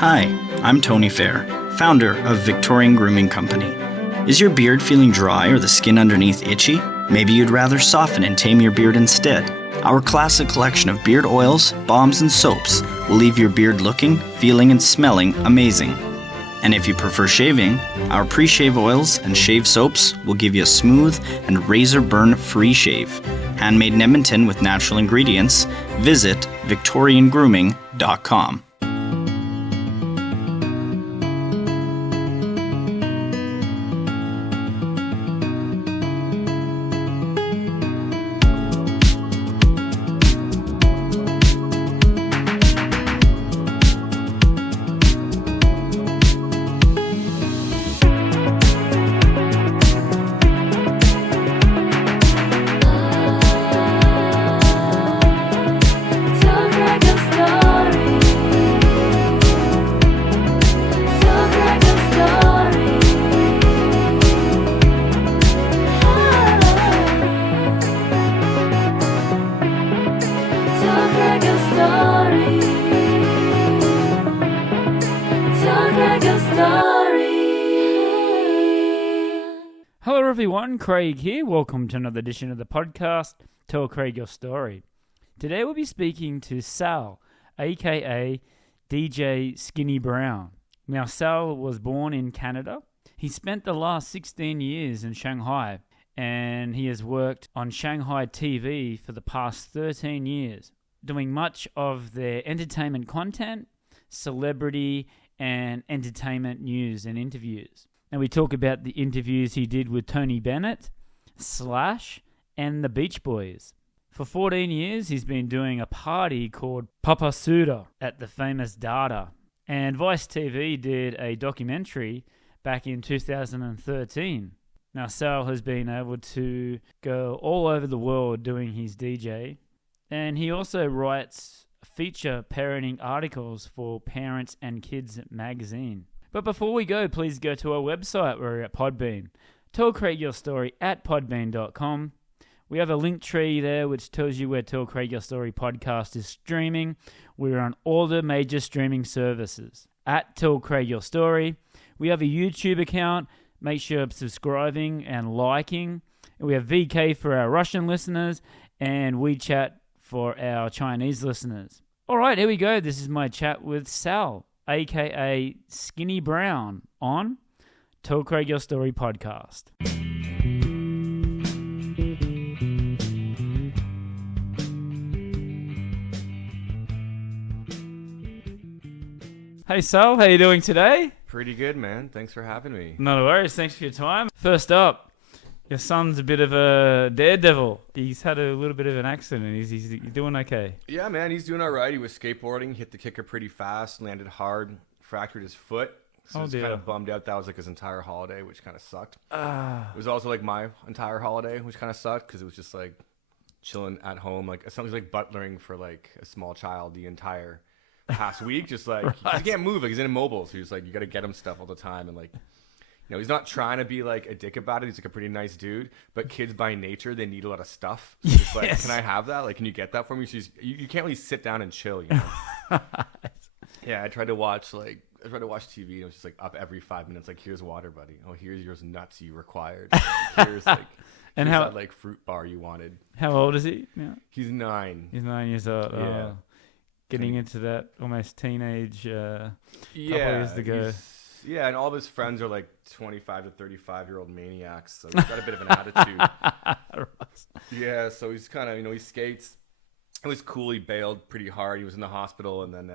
Hi, I'm Tony Fair, founder of Victorian Grooming Company. Is your beard feeling dry or the skin underneath itchy? Maybe you'd rather soften and tame your beard instead. Our classic collection of beard oils, balms, and soaps will leave your beard looking, feeling, and smelling amazing. And if you prefer shaving, our pre-shave oils and shave soaps will give you a smooth and razor burn-free shave. Handmade in Edmonton with natural ingredients. Visit victoriangrooming.com. Hello everyone, Craig here. Welcome to another edition of the podcast, Tell Craig Your Story. Today we'll be speaking to Sal, aka DJ Skinny Brown. Now Sal was born in Canada. He spent the last 16 years in Shanghai, and he has worked on Shanghai TV for the past 13 years, doing much of their entertainment content, celebrity, and entertainment news and interviews. And we talk about the interviews he did with Tony Bennett, Slash, and the Beach Boys. For 14 years, he's been doing a party called Popasuda at the famous Dada. And Vice TV did a documentary back in 2013. Now, Sal has been able to go all over the world doing his DJ. And he also writes feature parenting articles for Parents and Kids magazine. But before we go, please go to our website. We're at Podbean. Tell Craig Your Story at podbean.com. We have a link tree there which tells you where Tell Craig Your Story podcast is streaming. We're on all the major streaming services. At Tell Craig Your Story. We have a YouTube account. Make sure you're subscribing and liking. We have VK for our Russian listeners and wechat for our Chinese listeners. All right, here we go. This is my chat with Sal, aka Skinny Brown, on Tell Craig Your Story podcast. Hey Sal, how you doing today? Pretty good, man. Thanks for having me. No worries, thanks for your time. First up, your son's a bit of a daredevil. He's had a little bit of an accident. He's doing okay? Yeah, man, he's doing all right. He was skateboarding, hit the kicker pretty fast, landed hard, fractured his foot. So I was kind of bummed out. That was like his entire holiday, which kind of sucked. It was also like my entire holiday, which kind of sucked because it was just like chilling at home. Like it sounds like butlering for like a small child the entire past week. Just like he can't move. Like he's immobile. So he's like, you got to get him stuff all the time. And like, you know, he's not trying to be like a dick about it. He's like a pretty nice dude. But kids by nature, they need a lot of stuff. So it's like, can I have that? Like, can you get that for me? So you can't really sit down and chill, you know? Yeah, I tried to watch TV and it was just like up every 5 minutes. Like, here's water, buddy. Oh, here's yours nuts you required. Here's like, and here's that like fruit bar you wanted. How old is he? Yeah. He's 9. He's 9 years old. Yeah. Oh, getting into that almost teenage couple years to go. Yeah, and all of his friends are like 25 to 35-year-old maniacs, so he's got a bit of an attitude. Yeah, so he's kind of, you know, he skates. It was cool. He bailed pretty hard. He was in the hospital, and then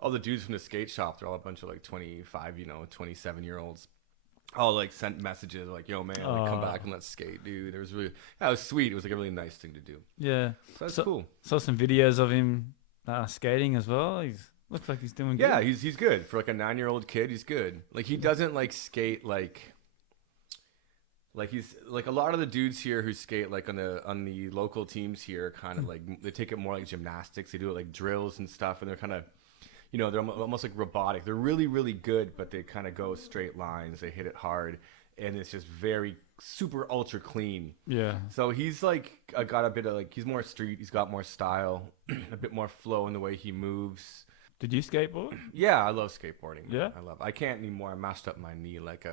all the dudes from the skate shop, they're all a bunch of like 25, 27-year-olds. All like sent messages like, "Yo, man, like, come back and let's skate, dude." It was really, it was sweet. It was like a really nice thing to do. Yeah, so that's cool. Saw some videos of him skating as well. Looks like he's doing good. Yeah, he's good. For like a 9-year-old kid, he's good. Like he doesn't like skate like he's like a lot of the dudes here who skate like on the local teams here kind of like they take it more like gymnastics. They do it like drills and stuff, and they're kind of, you know, they're almost like robotic. They're really, really good, but they kind of go straight lines. They hit it hard, and it's just very super ultra clean. Yeah. So he's like got a bit of like, he's more street. He's got more style, a bit more flow in the way he moves. Did you skateboard? Yeah, I love skateboarding. Yeah? I can't anymore. I mashed up my knee like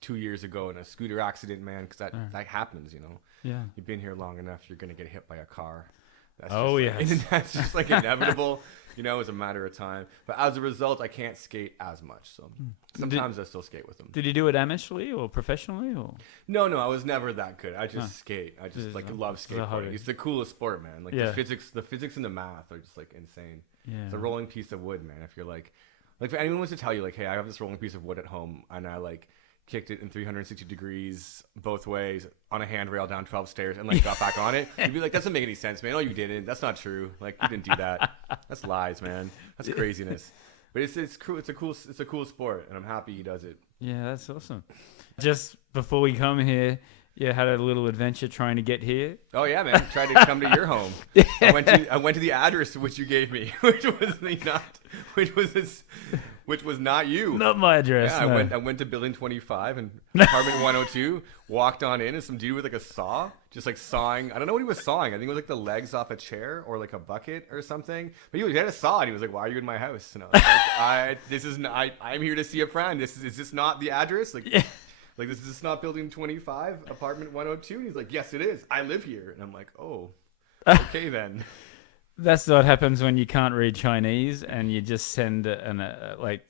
2 years ago in a scooter accident, man, because that happens, you know. Yeah. You've been here long enough, you're going to get hit by a car. That's that's just like inevitable, you know, it's a matter of time. But as a result, I can't skate as much. So sometimes I still skate with them. Did you do it amateurly or professionally? Or No, I was never that good. I just skate. I just love skateboarding. It's the coolest sport, man. Like the physics and the math are just like insane. Yeah. It's a rolling piece of wood, man. If you're like if anyone wants to tell you like, hey, I have this rolling piece of wood at home and I like kicked it in 360 degrees both ways on a handrail down 12 stairs and like got back on it, you'd be like, that doesn't make any sense, man. No, you didn't. That's not true. Like you didn't do that. That's lies, man. That's craziness. But it's cool. It's a cool sport, and I'm happy he does it. Yeah, that's awesome. Just before we come here, you had a little adventure trying to get here. Oh yeah, man. Tried to come to your home. I went to the address which you gave me, which was not you. Not my address. Yeah, no. I went to building 25 and apartment 102. Walked on in, and some dude with like a saw, just like sawing. I don't know what he was sawing. I think it was like the legs off a chair or like a bucket or something. But he had a saw, and he was like, "Why are you in my house?" And I was like, I'm here to see a friend. Is this not the address? Like, yeah. Like, is this not building 25, apartment 102? And he's like, yes, it is. I live here. And I'm like, oh, okay then. That's what happens when you can't read Chinese and you just send like,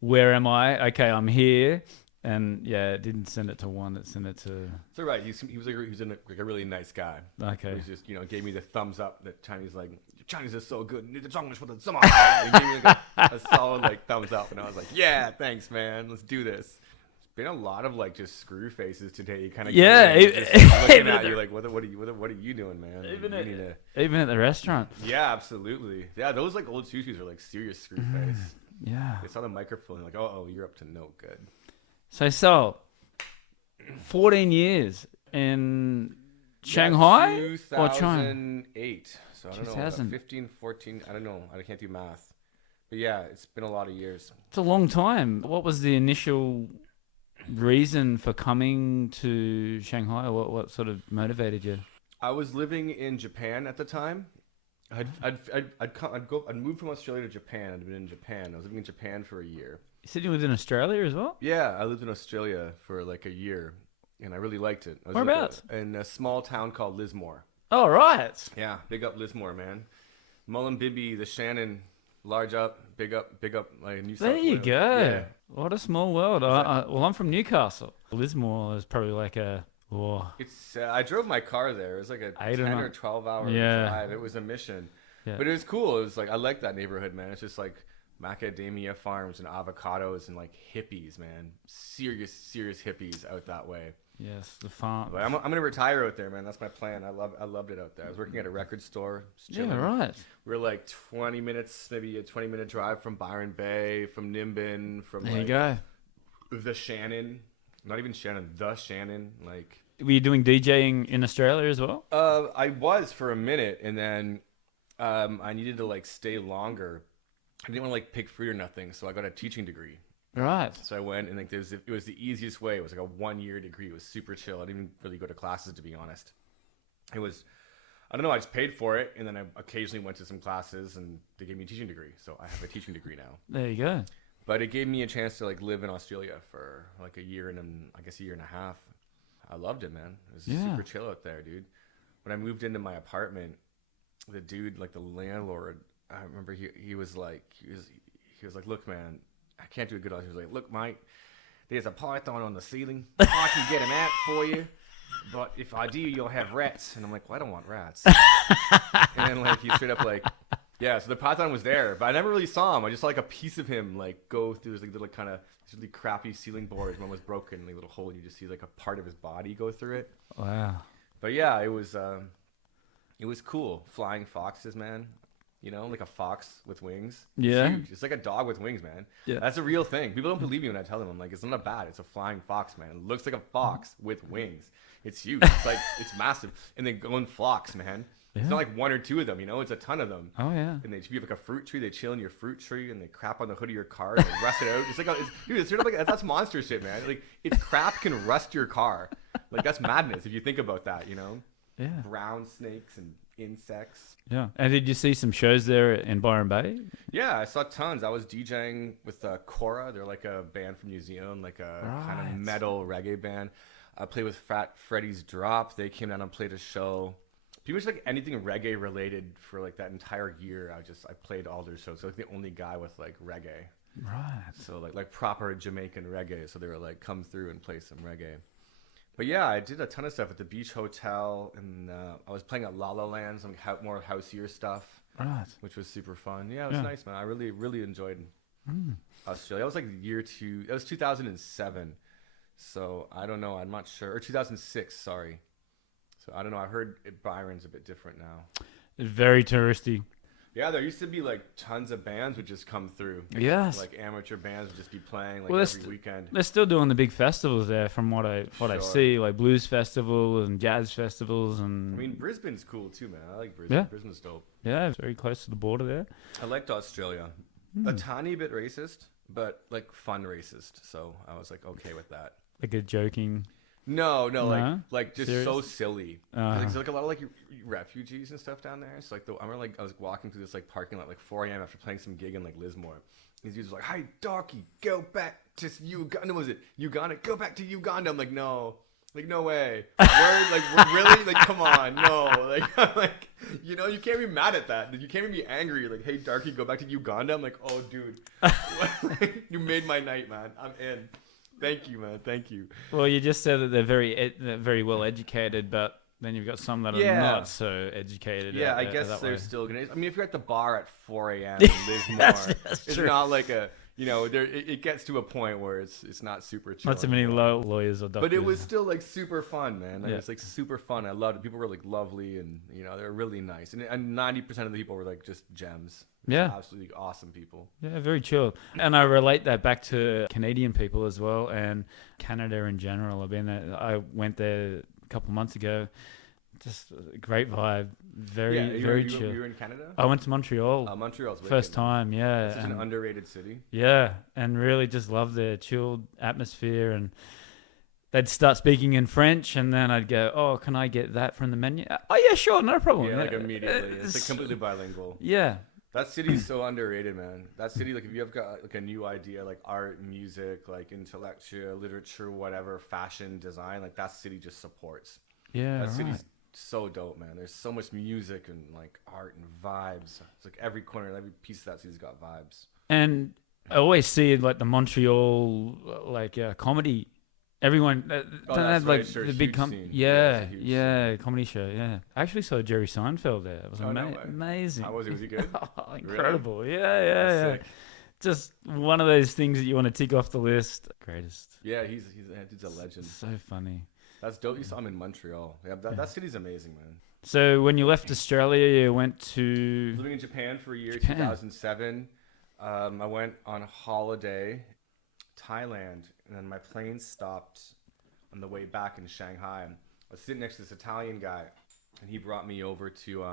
where am I? Okay, I'm here. And yeah, it didn't send it to one. It sent it to. It's all right. He was like a really nice guy. Okay. He was just gave me the thumbs up that Chinese like Chinese is so good. He gave me like a solid like thumbs up, and I was like, yeah, thanks, man. Let's do this. Been a lot of like just screw faces today. You kind of just looking at you like what are you doing, man? Even at the restaurant. Yeah, absolutely. Yeah, those like old sushis are like serious screw face. Yeah. They saw the microphone like, oh, you're up to no good. So 14 years in Shanghai or China? 2008. So I don't know, 15, 14. I don't know. I can't do math. But yeah, it's been a lot of years. It's a long time. What was the initial reason for coming to Shanghai? What sort of motivated you? I was living in Japan at the time. I'd moved from Australia to Japan. I'd been in Japan. I was living in Japan for a year. You said you lived in Australia as well? Yeah, I lived in Australia for like a year, and I really liked it. Whereabouts? In a small town called Lismore. Oh, right. Yeah, big up Lismore, man. Mullumbimby, the Shannon, large up, big up, like New South There you Wales. go. Yeah. What a small world. Well, I'm from Newcastle. Lismore is probably like a... Oh. It's I drove my car there. It was like a 10 or 12 hour drive. It was a mission. Yeah. But it was cool. It was like, I like that neighborhood, man. It's just like macadamia farms and avocados and like hippies, man. Serious hippies out that way. Yes, the farm. But I'm going to retire out there, man. That's my plan. I loved it out there. I was working at a record store. Yeah, right. We were like 20 minutes, maybe a 20-minute drive from Byron Bay, from Nimbin, from there you go. The Shannon. Not even Shannon, the Shannon. Like, were you doing DJing in Australia as well? I was for a minute, and then I needed to like stay longer. I didn't want to like pick fruit or nothing, so I got a teaching degree. Right. So I went, and like it was the easiest way. It was like a 1-year degree. It was super chill. I didn't even really go to classes, to be honest. It was, I don't know. I just paid for it, and then I occasionally went to some classes, and they gave me a teaching degree. So I have a teaching degree now. There you go. But it gave me a chance to like live in Australia for like a year and I guess a year and a half. I loved it, man. It was super chill out there, dude. When I moved into my apartment, the dude, like the landlord, I remember he was like, look, man, I can't do a good. He was like, look, mate, there's a python on the ceiling. I can get him out for you, but if I do, you'll have rats. And I'm like, well, I don't want rats. And then like he straight up like, yeah. So the python was there, but I never really saw him. I just saw like a piece of him like go through this like little kind of really crappy ceiling boards. One was broken, like a little hole, and you just see like a part of his body go through it. Wow. But yeah, it was cool. Flying foxes, man. You know, like a fox with wings. Yeah. It's huge. It's like a dog with wings, man. Yeah. That's a real thing. People don't believe me when I tell them. I'm like, it's not bad. It's a flying fox, man. It looks like a fox with wings. It's huge. It's like, it's massive. And they go in flocks, man. Yeah. It's not like one or two of them, you know? It's a ton of them. Oh, yeah. And if you have like a fruit tree, they chill in your fruit tree and they crap on the hood of your car and they rust it out. It's like, dude, it's sort of like, that's monster shit, man. Like, its crap can rust your car. Like, that's madness if you think about that, you know? Yeah. Brown snakes and insects. Yeah. And did you see some shows there in Byron Bay? Yeah, I saw tons. I was DJing with Cora. They're like a band from New Zealand, like a kind of metal reggae band. I played with Fat Freddy's Drop. They came down and played a show. Pretty much like anything reggae related for like that entire year. I played all their shows. So like the only guy with like reggae. Right. So like proper Jamaican reggae. So they were like, come through and play some reggae. But yeah, I did a ton of stuff at the Beach Hotel, and I was playing at La La Land, some more houseier stuff, which was super fun. Yeah, it was nice, man. I really, really enjoyed Australia. That was like that was 2007. So I don't know. I'm not sure. Or 2006, sorry. So I don't know. I heard Byron's a bit different now. It's very touristy. Yeah, there used to be like tons of bands would just come through. Yes. Like amateur bands would just be playing like every weekend. They're still doing the big festivals there from what I see, like blues festival and jazz festivals. And I mean, Brisbane's cool too, man. I like Brisbane. Yeah. Brisbane's dope. Yeah, it's very close to the border there. I liked Australia. A tiny bit racist, but like fun racist. So I was like okay with that. Like a joking... No, like just serious? So silly. There's like a lot of like refugees and stuff down there. So like I remember like I was walking through this like parking lot like 4 a.m. after playing some gig in like Lismore. These dudes were like, "Hey, darky, go back to Uganda." Was it Uganda? Go back to Uganda. I'm like, no. Like, no way. We're really? Like, come on. No. Like, I'm like, you know, you can't be mad at that. You can't even be angry. Like, hey, darky, go back to Uganda. I'm like, oh, dude. You made my night, man. I'm in. Thank you, man. Thank you. Well, you just said that they're very well educated, but then you've got some that are not so educated. Yeah, I guess they're still gonna. I mean, if you're at the bar at 4 a.m. in Lismore, it's not like a. You know, it gets to a point where it's not super chill. Not too many lawyers or doctors. But it was still like super fun, man. Like, it's like super fun. I loved it. People were like lovely, and you know, they were really nice. And 90% of the people were like just gems. Yeah, absolutely awesome people. Yeah, very chill. And I relate that back to Canadian people as well, and Canada in general. I went there a couple months ago. Just a great vibe. Very chill. You were in Canada? I went to Montreal. Montreal's first time, yeah. It's such an underrated city. Yeah, and really just loved the chilled atmosphere. And they'd start speaking in French, and then I'd go, "Oh, can I get that from the menu?" "Oh, yeah, sure, no problem." Yeah, like immediately. It's like completely bilingual. Yeah. That city's so underrated, man. That city, like if you have got like a new idea, like art, music, like intellectual, literature, whatever, fashion, design, like that city just supports. Yeah, that city's so dope, man. There's so much music and like art and vibes. It's like every corner, every piece of that city's got vibes. And I always see like the Montreal comedy. Everyone had like sure. the big comedy show. Yeah, I actually saw Jerry Seinfeld there. It was amazing. How was he? Was he good? Incredible. Really? Yeah. Just one of those things that you want to tick off the list. Greatest. Yeah, he's a legend. So funny. That's dope. You saw him in Montreal. Yeah, that city's amazing, man. So when you left Australia, you went to... living in Japan for a year, 2007. I went on holiday, Thailand, and then my plane stopped on the way back in Shanghai. I was sitting next to this Italian guy, and he brought me over to...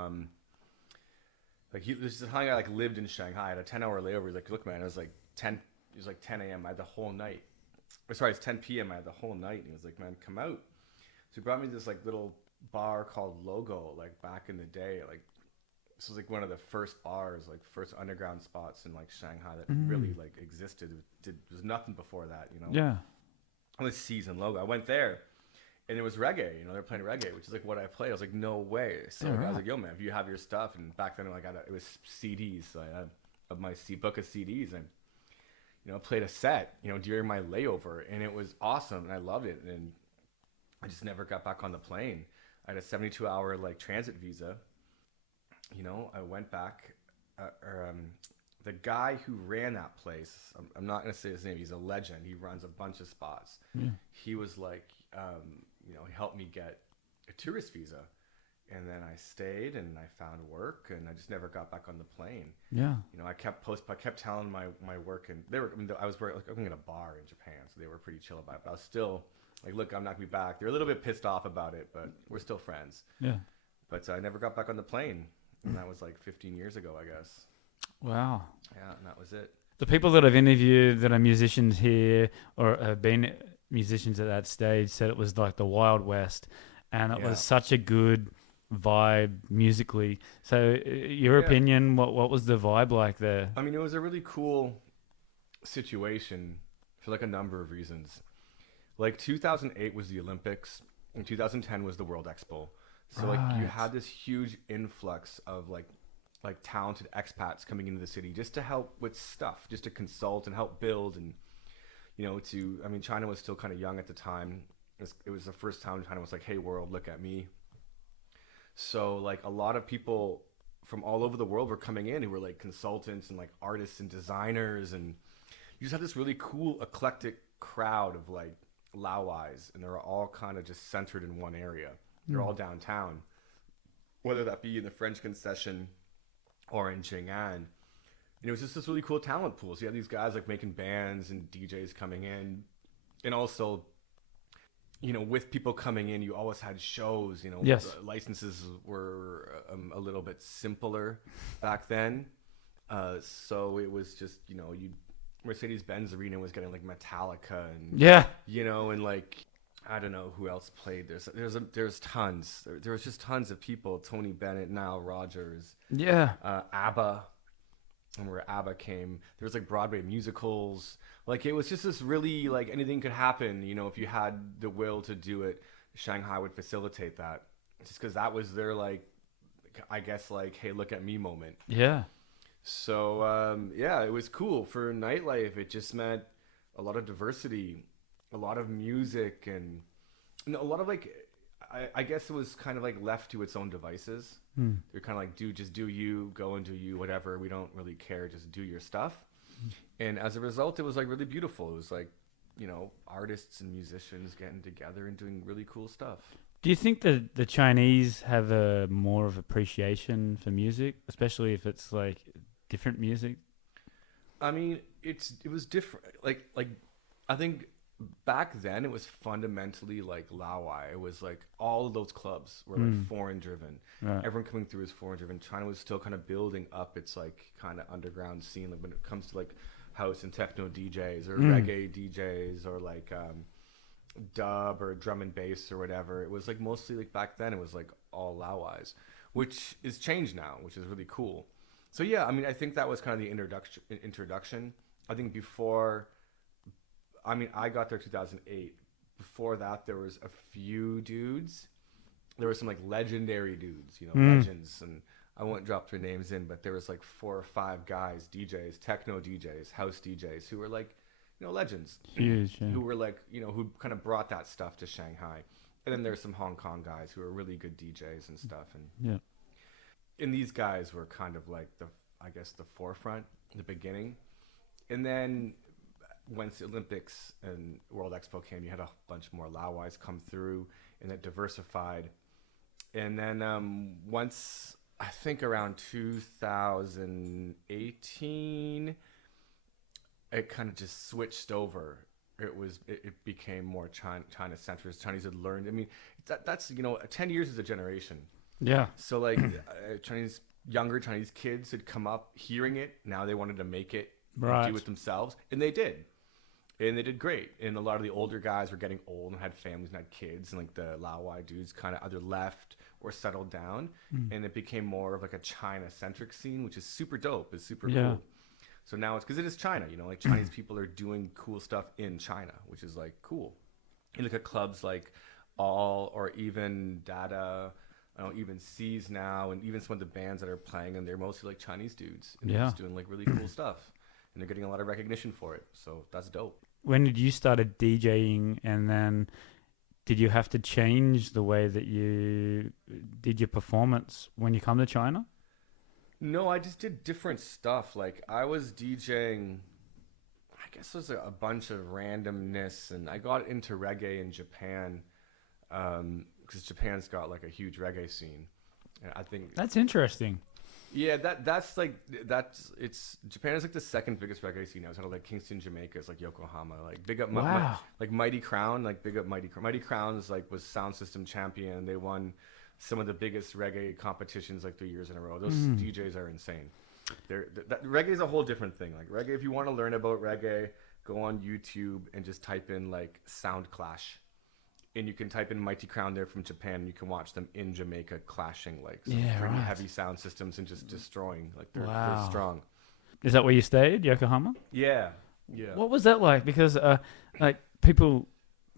this Italian guy like lived in Shanghai. I had a 10-hour layover. He's like, look, man, it was like 10 a.m. I had the whole night. Sorry, it's 10 p.m. I had the whole night. And he was like, man, come out. So he brought me to this like little bar called Logo, like back in the day. Like this was like one of the first bars, like first underground spots in like Shanghai that really like existed. There's nothing before that, you know? Yeah. Only season Logo. I went there and it was reggae, you know, they're playing reggae, which is like what I play. I was like, no way. So I was like, yo, man, if you have your stuff. And back then it was CDs. So I had my book of CDs and, you know, played a set, you know, during my layover, and it was awesome, and I loved it. And I just never got back on the plane. I had a 72-hour like transit visa. You know, I went back. The guy who ran that place, I'm not gonna say his name. He's a legend. He runs a bunch of spots. Yeah. He was like, you know, he helped me get a tourist visa. And then I stayed and I found work and I just never got back on the plane. Yeah. You know, I kept telling my work, and I was working at a bar in Japan, so they were pretty chill about it. But I was still like, look, I'm not gonna be back. They're a little bit pissed off about it, but we're still friends. Yeah. But I never got back on the plane. And that was like 15 years ago, I guess. Wow. Yeah, and that was it. The people that I've interviewed that are musicians here or have been musicians at that stage said it was like the Wild West, and it was such a good vibe musically. So, your opinion, what was the vibe like there? I mean, it was a really cool situation for like a number of reasons. Like 2008 was the Olympics, and 2010 was the World Expo. So like you had this huge influx of like talented expats coming into the city just to help with stuff, just to consult and help build, and I mean, China was still kind of young at the time. It was the first time China was like, hey world, look at me. So like a lot of people from all over the world were coming in who were like consultants and like artists and designers, and you just had this really cool eclectic crowd of like Laowais, and they were all kind of just centered in one area. They're all downtown, whether that be in the French Concession or in Jing'an. And it was just this really cool talent pool. So you had these guys like making bands and DJs coming in, and also, with people coming in, you always had shows. Yes. Licenses were a little bit simpler back then, so it was just Mercedes-Benz Arena was getting like Metallica and and like I don't know who else played. There's tons. There was just tons of people. Tony Bennett, Nile Rodgers, ABBA. And where ABBA came, there was like Broadway musicals. Like it was just this really like anything could happen. If you had the will to do it, Shanghai would facilitate that. Just because that was their like, I guess like, hey, look at me moment. Yeah. So it was cool for nightlife. It just meant a lot of diversity, a lot of music, and a lot of like, I guess it was kind of like left to its own devices. They're kind of like, just do you, go and do you, whatever. We don't really care. Just do your stuff. And as a result, it was like really beautiful. It was like, artists and musicians getting together and doing really cool stuff. Do you think that the Chinese have a more of appreciation for music, especially if it's like different music? I mean, it was different. Like I think back then it was fundamentally like Laowai. It was like all of those clubs were like foreign driven. Right. Everyone coming through is foreign driven. China was still kind of building up its like kind of underground scene, like when it comes to like house and techno DJs or reggae DJs or like dub or drum and bass or whatever. It was like mostly like back then it was like all Laowais, which is changed now, which is really cool. So yeah, I mean, I think that was kind of the introduction. I think I got there 2008. Before that, there was a few dudes. There were some like legendary dudes, legends, and I won't drop their names in, but there was like 4 or 5 guys, DJs, techno DJs, house DJs, who were like, legends. Huge, yeah. Who were like, who kind of brought that stuff to Shanghai. And then there's some Hong Kong guys who are really good DJs and stuff. And these guys were kind of like the forefront, the beginning. And then once the Olympics and World Expo came, you had a bunch more Laowais come through, and it diversified. And then once, I think around 2018, it kind of just switched over. It became more China centrist. Chinese had learned. I mean, that's 10 years is a generation. Yeah. So like younger Chinese kids had come up hearing it. Now they wanted to make it and do it themselves, and they did. And they did great. And a lot of the older guys were getting old and had families and had kids. And like the Laowai dudes kind of either left or settled down. And it became more of like a China-centric scene, which is super dope. It's super cool. So now it's because it is China, like Chinese people are doing cool stuff in China, which is like cool. You look at clubs like All or even Dada, even C's now, and even some of the bands that are playing, and they're mostly like Chinese dudes. And they're just doing like really cool stuff. And they're getting a lot of recognition for it. So that's dope. When did you started DJing, and then did you have to change the way that you did your performance when you come to China? No, I just did different stuff. Like I was DJing, I guess it was a bunch of randomness, and I got into reggae in Japan because Japan's got like a huge reggae scene. And I think that's interesting. Yeah, Japan is like the second biggest reggae scene now. It's kind of like Kingston, Jamaica. It's like Yokohama. Like big up, like Mighty Crown. Like big up Mighty Crown's like was sound system champion. They won some of the biggest reggae competitions like 3 years in a row. Those DJs are insane. Reggae is a whole different thing. Like reggae, if you want to learn about reggae, go on YouTube and just type in like Sound Clash, And you can type in Mighty Crown there from Japan. You can watch them in Jamaica clashing like heavy sound systems and just destroying. Like they're strong. Is that where you stayed, Yokohama? Yeah. What was that like? Because like people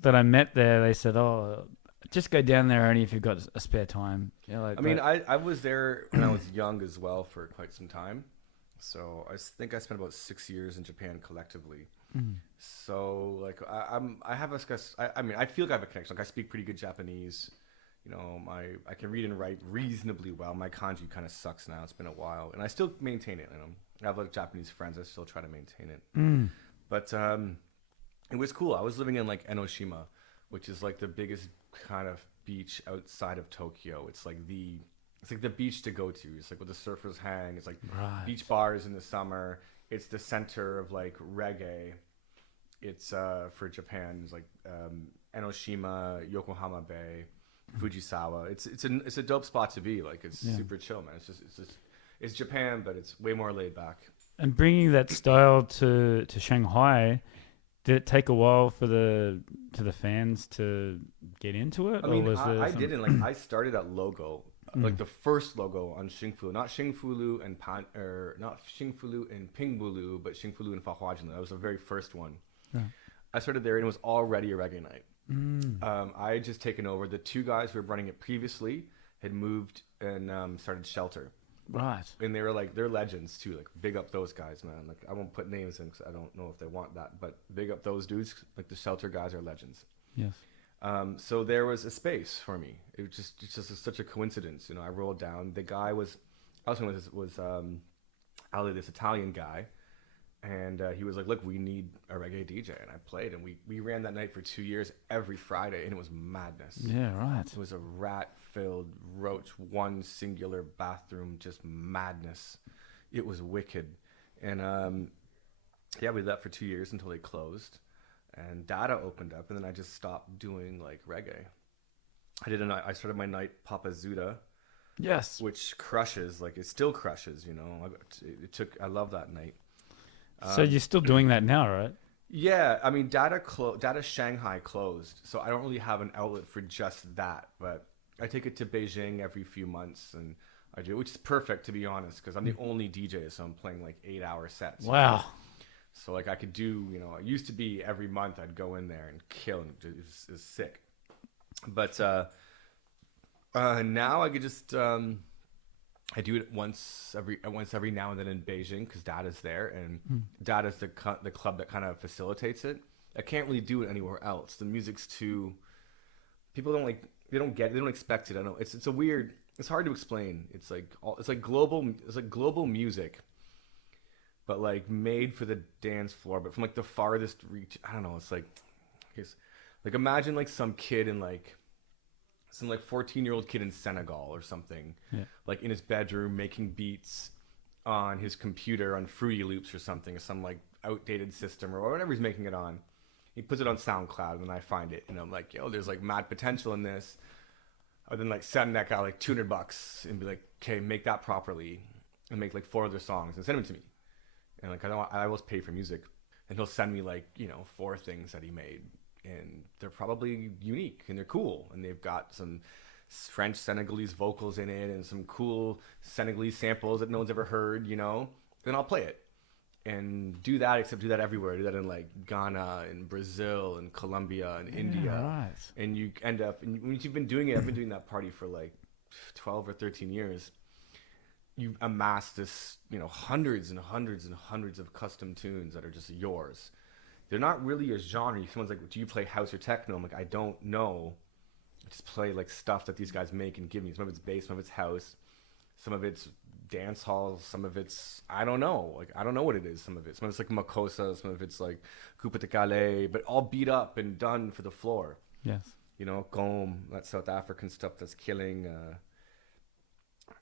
that I met there, they said, "Oh, just go down there only if you've got a spare time." I was there when I was young as well for quite some time. So I think I spent about 6 years in Japan collectively. So like I feel like I have a connection. Like I speak pretty good Japanese. You know, I can read and write reasonably well. My kanji kind of sucks now. It's been a while, and I still maintain it. You know, I have like Japanese friends. I still try to maintain it. But it was cool. I was living in like Enoshima, which is like the biggest kind of beach outside of Tokyo. It's like the beach to go to. It's like where the surfers hang. It's like beach bars in the summer. It's the center of like reggae. It's for Japan. It's like Enoshima, Yokohama Bay, Fujisawa. It's a dope spot to be. Like it's super chill, man. It's Japan, but it's way more laid back. And bringing that style to Shanghai, did it take a while for the fans to get into it? I mean, I didn't. Like I started at Logo. Like the first logo on Xingfulu, not Xingfulu and Pingbulu, but Xingfulu and Fahuajin. That was the very first one. Yeah. I started there and it was already a reggae night. I had just taken over. The two guys who were running it previously had moved and started Shelter. Right. And they were like, they're legends too. Like big up those guys, man. Like I won't put names in because I don't know if they want that, but big up those dudes. Like the Shelter guys are legends. Yes. So there was a space for me. It was just such a coincidence. You know, I rolled down. The guy was Ali, this Italian guy, and he was like, "Look, we need a reggae DJ," and I played, and we ran that night for 2 years every Friday, and it was madness. Yeah, right. It was a rat-filled, roach, one singular bathroom, just madness. It was wicked, and we left for 2 years until they closed. And Dada opened up, and then I just stopped doing like reggae. I started my night Papasuda, yes, which crushes. Like it still crushes, you know. I love that night. So you're still doing that now, right? Yeah, I mean Dada Shanghai closed, so I don't really have an outlet for just that. But I take it to Beijing every few months, and I do, which is perfect to be honest, because I'm the only DJ, so I'm playing like 8-hour sets. Wow. So like I could do, you know, it used to be every month I'd go in there and kill, and it was sick. But now I could just I do it once every now and then in Beijing because Dada's there, and Dada's the club that kind of facilitates it. I can't really do it anywhere else. The music's too, people don't like, they don't expect it. I don't know. It's hard to explain. It's like global music, but like made for the dance floor, but from like the farthest reach. I don't know. It's like, I guess, like imagine like some kid in like some like 14-year-old kid in Senegal or something, like in his bedroom making beats on his computer on Fruity Loops or something, or some like outdated system or whatever he's making it on. He puts it on SoundCloud and I find it and I'm like, yo, there's like mad potential in this. I then like send that guy like $200 and be like, okay, make that properly and make like 4 other songs and send them to me. And like I always pay for music, and he'll send me like, you know, 4 things that he made, and they're probably unique and they're cool, and they've got some French Senegalese vocals in it and some cool Senegalese samples that no one's ever heard, you know. Then I'll play it and do that, except do that everywhere. Do that in like Ghana and Brazil and Colombia and India. Right. And you end up, and when you've been doing it, I've been doing that party for like 12 or 13 years. You amass this, you know, hundreds and hundreds and hundreds of custom tunes that are just yours. They're not really a genre. Someone's like, do you play house or techno? I'm like, I don't know. I just play like stuff that these guys make and give me. Some of it's bass, some of it's house, some of it's dance halls, some of it's, I don't know. Like, I don't know what it is. Some of it's like Makosa, some of it's like Coupe de Calais, but all beat up and done for the floor. Yes. You know, Gom, that South African stuff that's killing.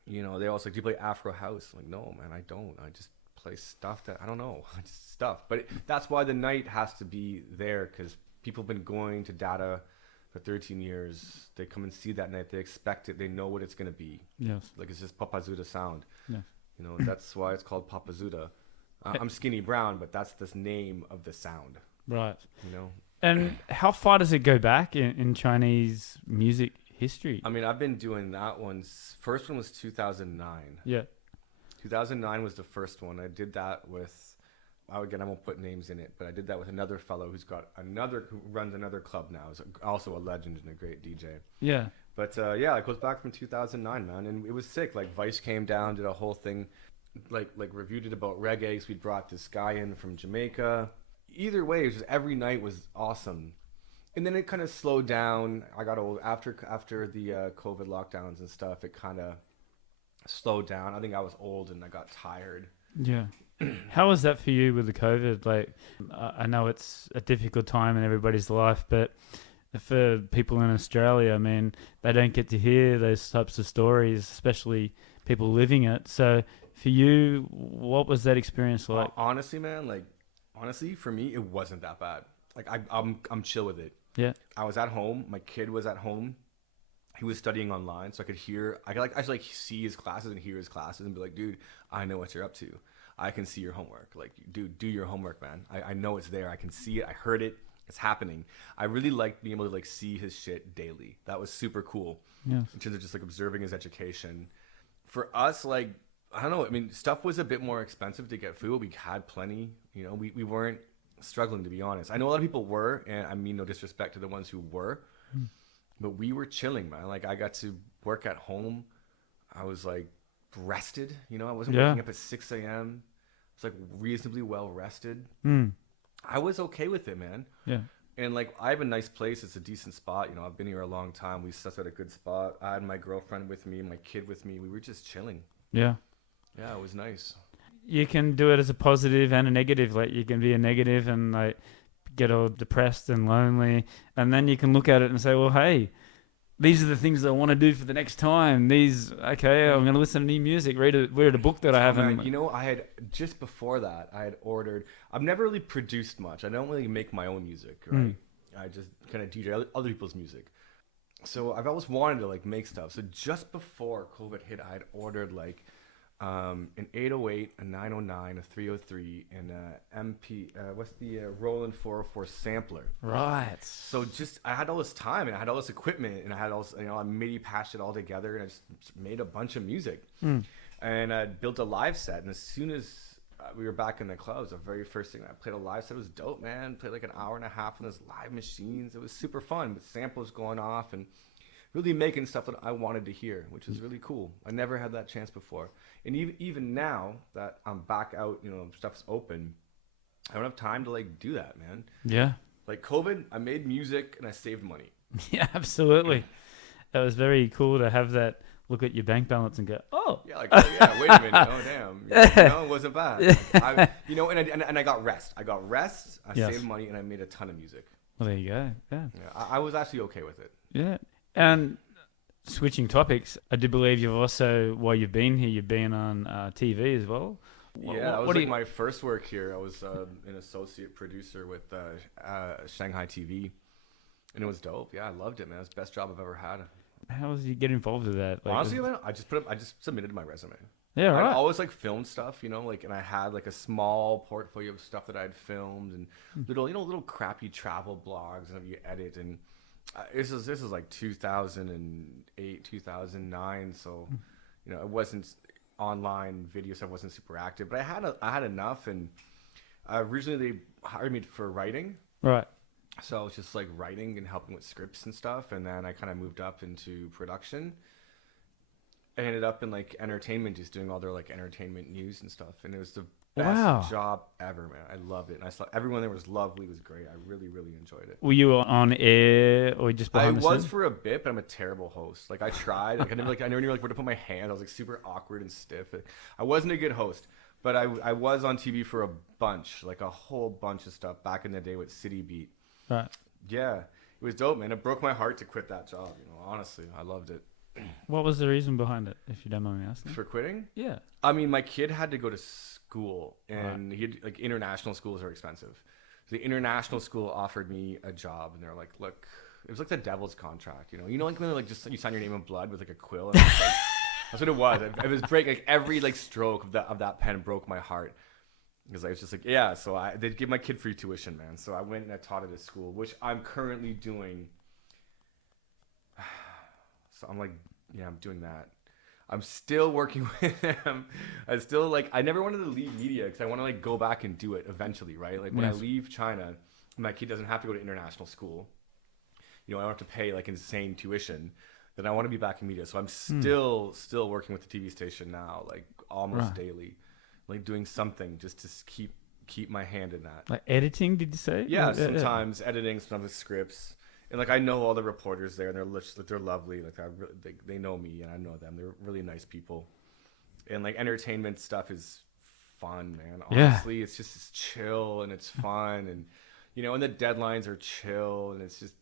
You know, they also like, do you play Afro house? I'm like, no, man, I don't. I just play stuff that I don't know. Just stuff. But that's why the night has to be there, because people have been going to Dada for 13 years. They come and see that night. They expect it. They know what it's going to be. Yes. Like it's just Papasuda sound. Yeah. You know, that's why it's called Popasuda. I'm skinny brown, but that's the name of the sound. Right. You know. And how far does it go back in Chinese music history? I mean, I've been doing that one. First one was 2009. Yeah. 2009 was the first one. I did that with, I won't put names in it, but I did that with another fellow who runs another club now. He's also a legend and a great DJ. Yeah. But it goes back from 2009, man, and it was sick. Like Vice came down, did a whole thing, like reviewed it about reggae. So we brought this guy in from Jamaica. Either way, it was just, every night was awesome. And then it kind of slowed down. I got old after the COVID lockdowns and stuff. It kind of slowed down. I think I was old and I got tired. Yeah. How was that for you with the COVID? Like, I know it's a difficult time in everybody's life, but for people in Australia, I mean, they don't get to hear those types of stories, especially people living it. So for you, what was that experience like? Honestly, man, for me, it wasn't that bad. Like I'm chill with it. Yeah. I was at home. My kid was at home. He was studying online, so I could actually see his classes and hear his classes and be like, dude, I know what you're up to. I can see your homework. Like, dude, do your homework, man. I know it's there. I can see it. I heard it. It's happening. I really liked being able to see his shit daily. That was super cool. Yeah. In terms of just observing his education. For us, I don't know. I mean, stuff was a bit more expensive to get food. We had plenty. We weren't struggling, to be honest. I know a lot of people were, and I mean no disrespect to the ones who were, but we were chilling, man. Like, I got to work at home. I was rested. I wasn't waking up at 6 a.m. I was reasonably well rested. I was okay with it, man. Yeah. And I have a nice place. It's a decent spot. I've been here a long time. We set at a good spot. I had my girlfriend with me, my kid with me. We were just chilling. Yeah. Yeah, it was nice. You can do it as a positive and a negative. Like, you can be a negative and get all depressed and lonely, and then you can look at it and say, well, hey, these are the things that I want to do for the next time. I'm going to listen to new music, read a book that I haven't. I had, just before that, I had ordered, I've never really produced much. I don't really make my own music, right? I just kind of DJ other people's music. So I've always wanted to make stuff. So just before COVID hit, I had ordered an 808, a 909, a 303, and a MP. What's the Roland 404 sampler? Right. So I had all this time and I had all this equipment and I had all this, I MIDI patched it all together and I just made a bunch of music. And I built a live set. And as soon as we were back in the clubs, the very first thing I played a live set. It was dope, man. Played an hour and a half on those live machines. It was super fun with samples going off and really making stuff that I wanted to hear, which is really cool. I never had that chance before. And even now that I'm back out, stuff's open, I don't have time to do that, man. Yeah. COVID, I made music and I saved money. Yeah, absolutely. That was very cool to have that look at your bank balance and go, oh. Yeah, wait a minute. Oh, damn. It wasn't bad. And I got rest. I saved money and I made a ton of music. Well, there you go. Yeah. I was actually okay with it. Yeah. And switching topics, I do believe you've also, while you've been here, you've been on TV as well. Yeah, that was my first work here. I was an associate producer with Shanghai TV, and it was dope. Yeah, I loved it, man. It was the best job I've ever had. How did you get involved with that? Honestly, man, I just submitted my resume. Yeah, right. I always filmed stuff, and I had a small portfolio of stuff that I had filmed and little crappy travel blogs that you edit. And this is 2008, 2009, so it wasn't online video stuff wasn't super active, but I had enough. And originally they hired me for writing, right? So I was just writing and helping with scripts and stuff, and then I kind of moved up into production. I ended up in entertainment, just doing all their entertainment news and stuff, and it was the best job ever, man. I loved it, and I saw everyone there was lovely. It was great. I really, really enjoyed it. Were you on air or just behind the scenes? I was for a bit, but I'm a terrible host. I tried. I never knew where to put my hand. I was super awkward and stiff. I wasn't a good host, but I was on TV for a bunch, a whole bunch of stuff back in the day with City Beat. Right. Yeah, it was dope, man. It broke my heart to quit that job. Honestly, I loved it. What was the reason behind it, if you don't mind me asking? For quitting? Yeah. I mean, my kid had to go to school, and he had, international schools are expensive. So the international school offered me a job, and they're like, look, it was the devil's contract, when you sign your name in blood with a quill. And that's what it was. It was every stroke of that pen broke my heart. Because I was just like, yeah. So they'd give my kid free tuition, man. So I went and I taught at a school, which I'm currently doing. So I'm like, yeah, I'm doing that. I'm still working with them. I never wanted to leave media because I want to like go back and do it eventually, right? Like when I leave China, my kid doesn't have to go to international school. I don't have to pay like insane tuition. Then I want to be back in media. So I'm still working with the TV station now, like almost daily, like doing something just to keep my hand in that. Like editing, did you say? Yeah, sometimes editing, sometimes scripts. And like I know all the reporters there, and they're lovely. Like they know me, and I know them. They're really nice people. And like entertainment stuff is fun, man. Honestly, it's just chill and it's fun, and and the deadlines are chill, and it's just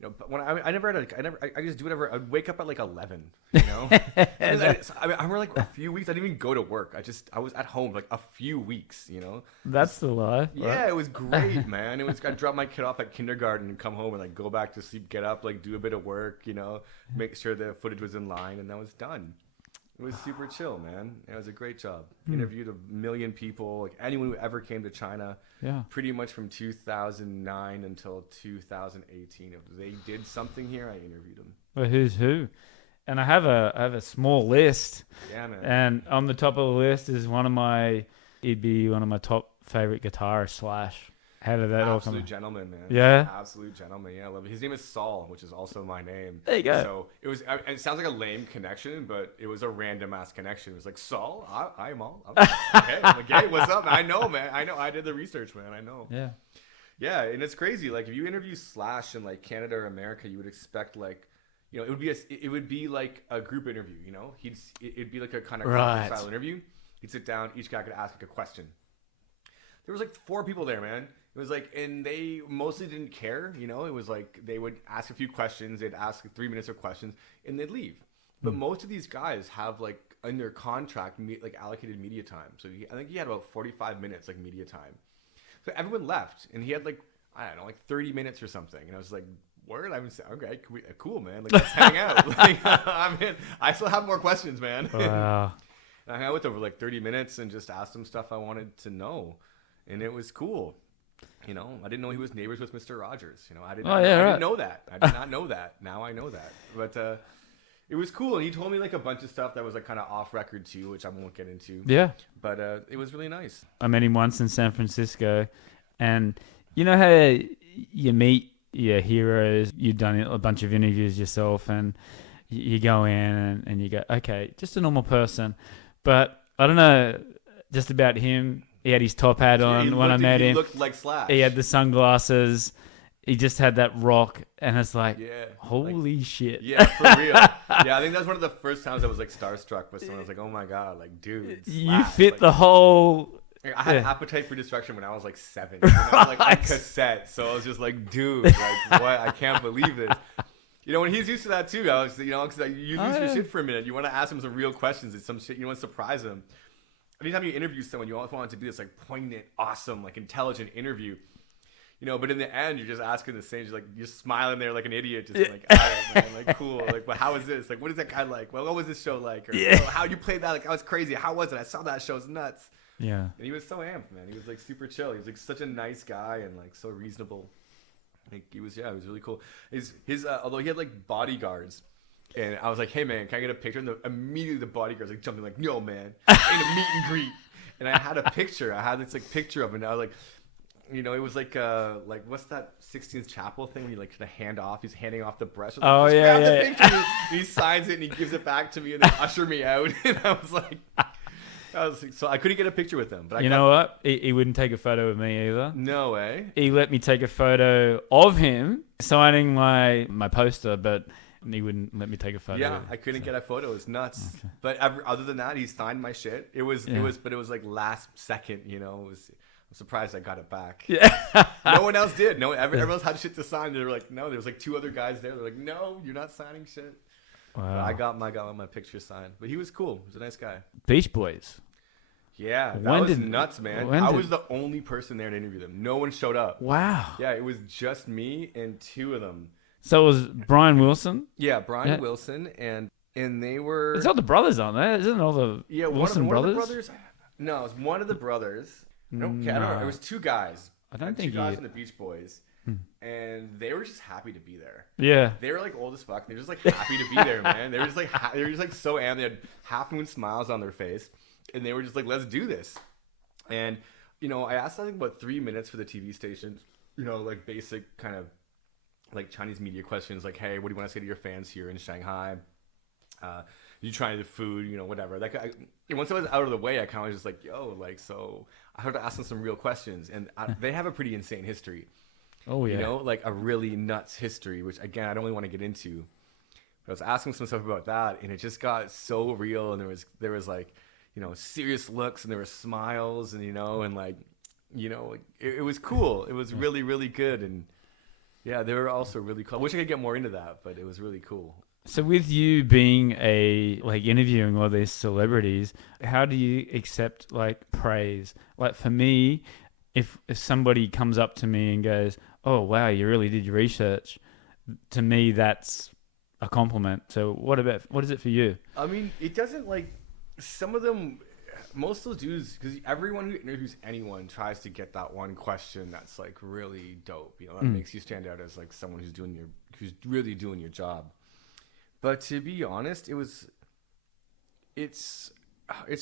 But when I just do whatever. I'd wake up at like 11. I remember like a few weeks I didn't even go to work. I was at home like a few weeks. That's the life. Yeah, right? It was great, man. I'd drop my kid off at kindergarten and come home and like go back to sleep, get up, like do a bit of work, make sure the footage was in line, and that was done. It was super chill, man. It was a great job. Interviewed 1 million people, like anyone who ever came to China. Yeah. Pretty much from 2009 until 2018. If they did something here, I interviewed them. Well, who's who? And I have a small list. Yeah, man. And on the top of the list is one of my top favorite guitarists, Slash. How did that all come? Absolute gentleman, man. Yeah. Absolute gentleman. Yeah, I love it. His name is Saul, which is also my name. There you go. So it sounds like a lame connection, but it was a random ass connection. It was like, Saul, I'm all. Okay. I'm like, hey, what's up? I know, man. I know. I did the research, man. I know. Yeah. Yeah, and it's crazy. Like if you interview Slash in like Canada or America, you would expect like, it would be like a group interview. It'd be like a kind of style interview. He'd sit down. Each guy could ask like a question. There was like 4 people there, man. It was like, and they mostly didn't care, It was like they would ask a few questions. They'd ask 3 minutes of questions, and they'd leave. But most of these guys have like in their contract like allocated media time. So I think he had about 45 minutes like media time. So everyone left, and he had like I don't know, like 30 minutes or something. And I was like, word, I was okay, cool, man. Like let's hang out. Like I still have more questions, man. Wow. And I hung out with him for like 30 minutes and just asked him stuff I wanted to know, and it was cool. I didn't know he was neighbors with Mr. Rogers. I didn't know that. I did not know that. Now I know that. But it was cool. And he told me like a bunch of stuff that was like kind of off record too, which I won't get into. Yeah. But it was really nice. I met him once in San Francisco. And you know how you meet your heroes, you've done a bunch of interviews yourself, and you go in and you go, okay, just a normal person. But I don't know just about him. He had his top hat on when I met him. He looked like Slash. He had the sunglasses. He just had that rock, and it's like, holy shit. Yeah, for real. Yeah, I think that's one of the first times I was like starstruck with someone. I was like, oh my god, like dude, Slash. You fit the whole. I had Appetite for Destruction when I was like 7, like on cassette. So I was just like, dude, like what? I can't believe this. When he's used to that too, I was, because you lose your shit for a minute. You want to ask him some real questions. It's some shit you want to surprise him. Anytime you interview someone, you always want it to be this like poignant, awesome, like intelligent interview, But in the end, you're just asking the same. You're smiling there like an idiot, just like, all right, man, like cool. Like, well, how is this? Like, what is that guy like? Well, what was this show like? Or how you played that? Like, I was crazy. How was it? I saw that show. It's nuts. Yeah. And he was so amped, man. He was like super chill. He was like such a nice guy and like so reasonable. Like he was really cool. His although he had like bodyguards. And I was like, hey, man, can I get a picture? And immediately the bodyguards like jumping like, no, man, ain't a meet and greet. And I had a picture. I had this like picture of it. And I was like, it was like what's that 16th Chapel thing when you like kind of hand off? He's handing off the brush. Oh, yeah. The picture. He signs it and he gives it back to me and then usher me out. And I was like, so I couldn't get a picture with him. But you know what? He wouldn't take a photo with me either. No way. He let me take a photo of him signing my poster, but he wouldn't let me take a photo. Yeah, I couldn't get a photo. It was nuts. Okay. But other than that, he signed my shit. It was like last second. I'm surprised I got it back. Yeah. No one else did. No, everyone else had shit to sign. They were like, no. There was like 2 other guys there. They're like, no, you're not signing shit. Wow. I got my picture signed. But he was cool. He was a nice guy. Beach Boys. Yeah, that was nuts, man. I was the only person there to interview them. No one showed up. Wow. Yeah, it was just me and 2 of them. So it was Brian Wilson? Yeah, Brian Wilson, and they were... It's all the brothers on there, isn't it? All the Wilson brothers? No, it was one of the brothers, I don't know. It was two guys. I don't think two guys in the Beach Boys, and they were just happy to be there. Yeah, they were like old as fuck. They were just like happy to be there, man. They were just like so amped. They had half moon smiles on their face, and they were just like, let's do this. And I asked I think about 3 minutes for the TV station. Like basic kind of like Chinese media questions, like, hey, what do you want to say to your fans here in Shanghai? You trying the food, whatever. Like, once I was out of the way, I kind of was just like, yo, like, so I had to ask them some real questions, and they have a pretty insane history. Oh yeah, like a really nuts history, which again I don't really want to get into. But I was asking some stuff about that, and it just got so real, and there was like, serious looks, and there were smiles, and and like, it was cool. It was really, really good, and yeah, they were also really cool. I wish I could get more into that, but it was really cool. So with you being interviewing all these celebrities, how do you accept like praise? Like for me, if somebody comes up to me and goes, "Oh wow, you really did your research," to me that's a compliment. So what is it for you? I mean, it doesn't like some of them. Most of those dudes, because everyone who interviews anyone tries to get that one question that's like really dope. That makes you stand out as like someone who's really doing your job. But to be honest, it's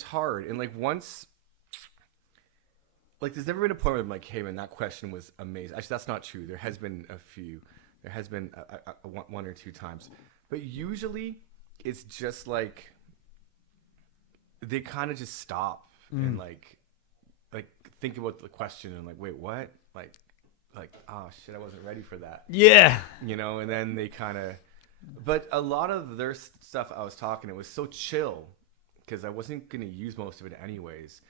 hard. And like once, like there's never been a point where I'm like, hey man, that question was amazing. Actually, that's not true. There has been a few. There has been one or two times. But usually it's just like, they kind of just stop and like think about the question and like, wait, what? Like, oh shit, I wasn't ready for that. Yeah. And then they kind of, but a lot of their stuff I was talking, it was so chill because I wasn't going to use most of it anyways.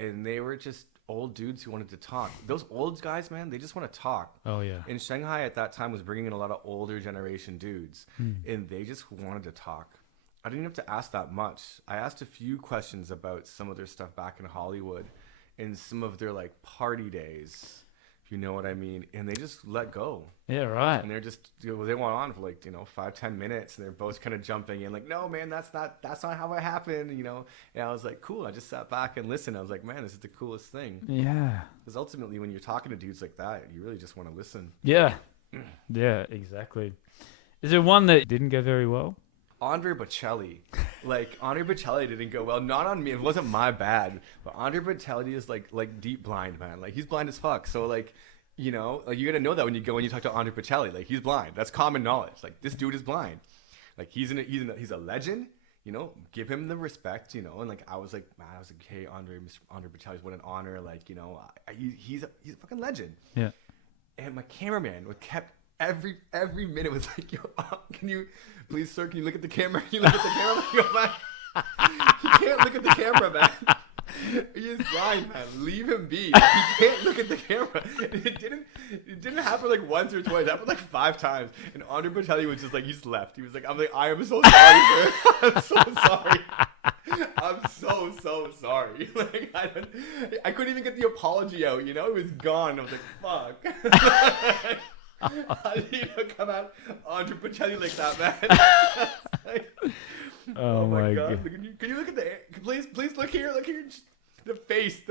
And they were just old dudes who wanted to talk. Those old guys, man, they just want to talk. Oh, yeah. And Shanghai at that time was bringing in a lot of older generation dudes. And they just wanted to talk. I didn't have to ask that much. I asked a few questions about some of their stuff back in Hollywood and some of their like party days. You know what I mean? And they just let go. Yeah, right. And they're just, they went on for like, 5-10 minutes, and they're both kind of jumping in like, no, man, that's not how it happened, And I was like, cool. I just sat back and listened. I was like, man, this is the coolest thing. Yeah. Because ultimately, when you're talking to dudes like that, you really just want to listen. Yeah. Yeah, exactly. Is there one that didn't go very well? Andre Bocelli. Like, Andre Bocelli didn't go well. Not on me. It wasn't my bad. But Andre Bocelli is like deep blind, man. Like, he's blind as fuck. So, like, you got to know that when you talk to Andre Bocelli. Like, he's blind. That's common knowledge. Like, this dude is blind. Like, he's a legend. Give him the respect, and like, I was like, hey, Andre Bocelli, what an honor. Like, he's a fucking legend. Yeah. And my cameraman kept every minute was like, yo, can you please, sir, can you look at the camera? Can you look at the camera? Yo, man, he can't look at the camera, man. He is blind, man. Leave him be. He can't look at the camera. It didn't happen like once or twice. It happened like 5 times. And Andre Bocelli was just like, he just left. He was like, I am so sorry, sir. I'm so sorry. I'm so sorry. Like, I couldn't even get the apology out, It was gone. I was like, fuck. How did you come out Andre Bocelli like that, man? Like, oh my god. Can you look at please look here, Just the face.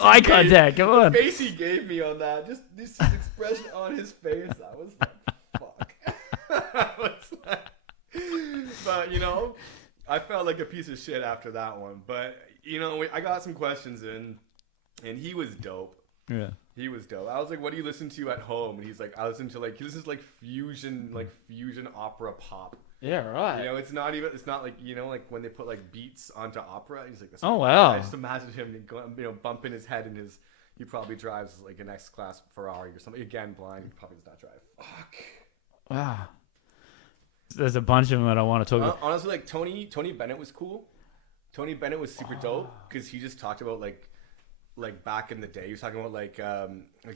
Eye contact, come on. The face he gave me on that. Just this expression on his face. I was like, fuck. But I felt like a piece of shit after that one. But I got some questions in, and he was dope. Yeah. He was dope. I was like, what do you listen to at home? And he's like, he listens to fusion opera pop. Yeah, right. It's not like, like when they put like beats onto opera. He's like, oh, wow. I just imagine him going, bumping his head in he probably drives like an X-Class Ferrari or something. Again, blind. He probably does not drive. Fuck. Wow. There's a bunch of them that I want to talk about. Honestly, like Tony Bennett was cool. Tony Bennett was super dope because he just talked about like back in the day, he was talking about like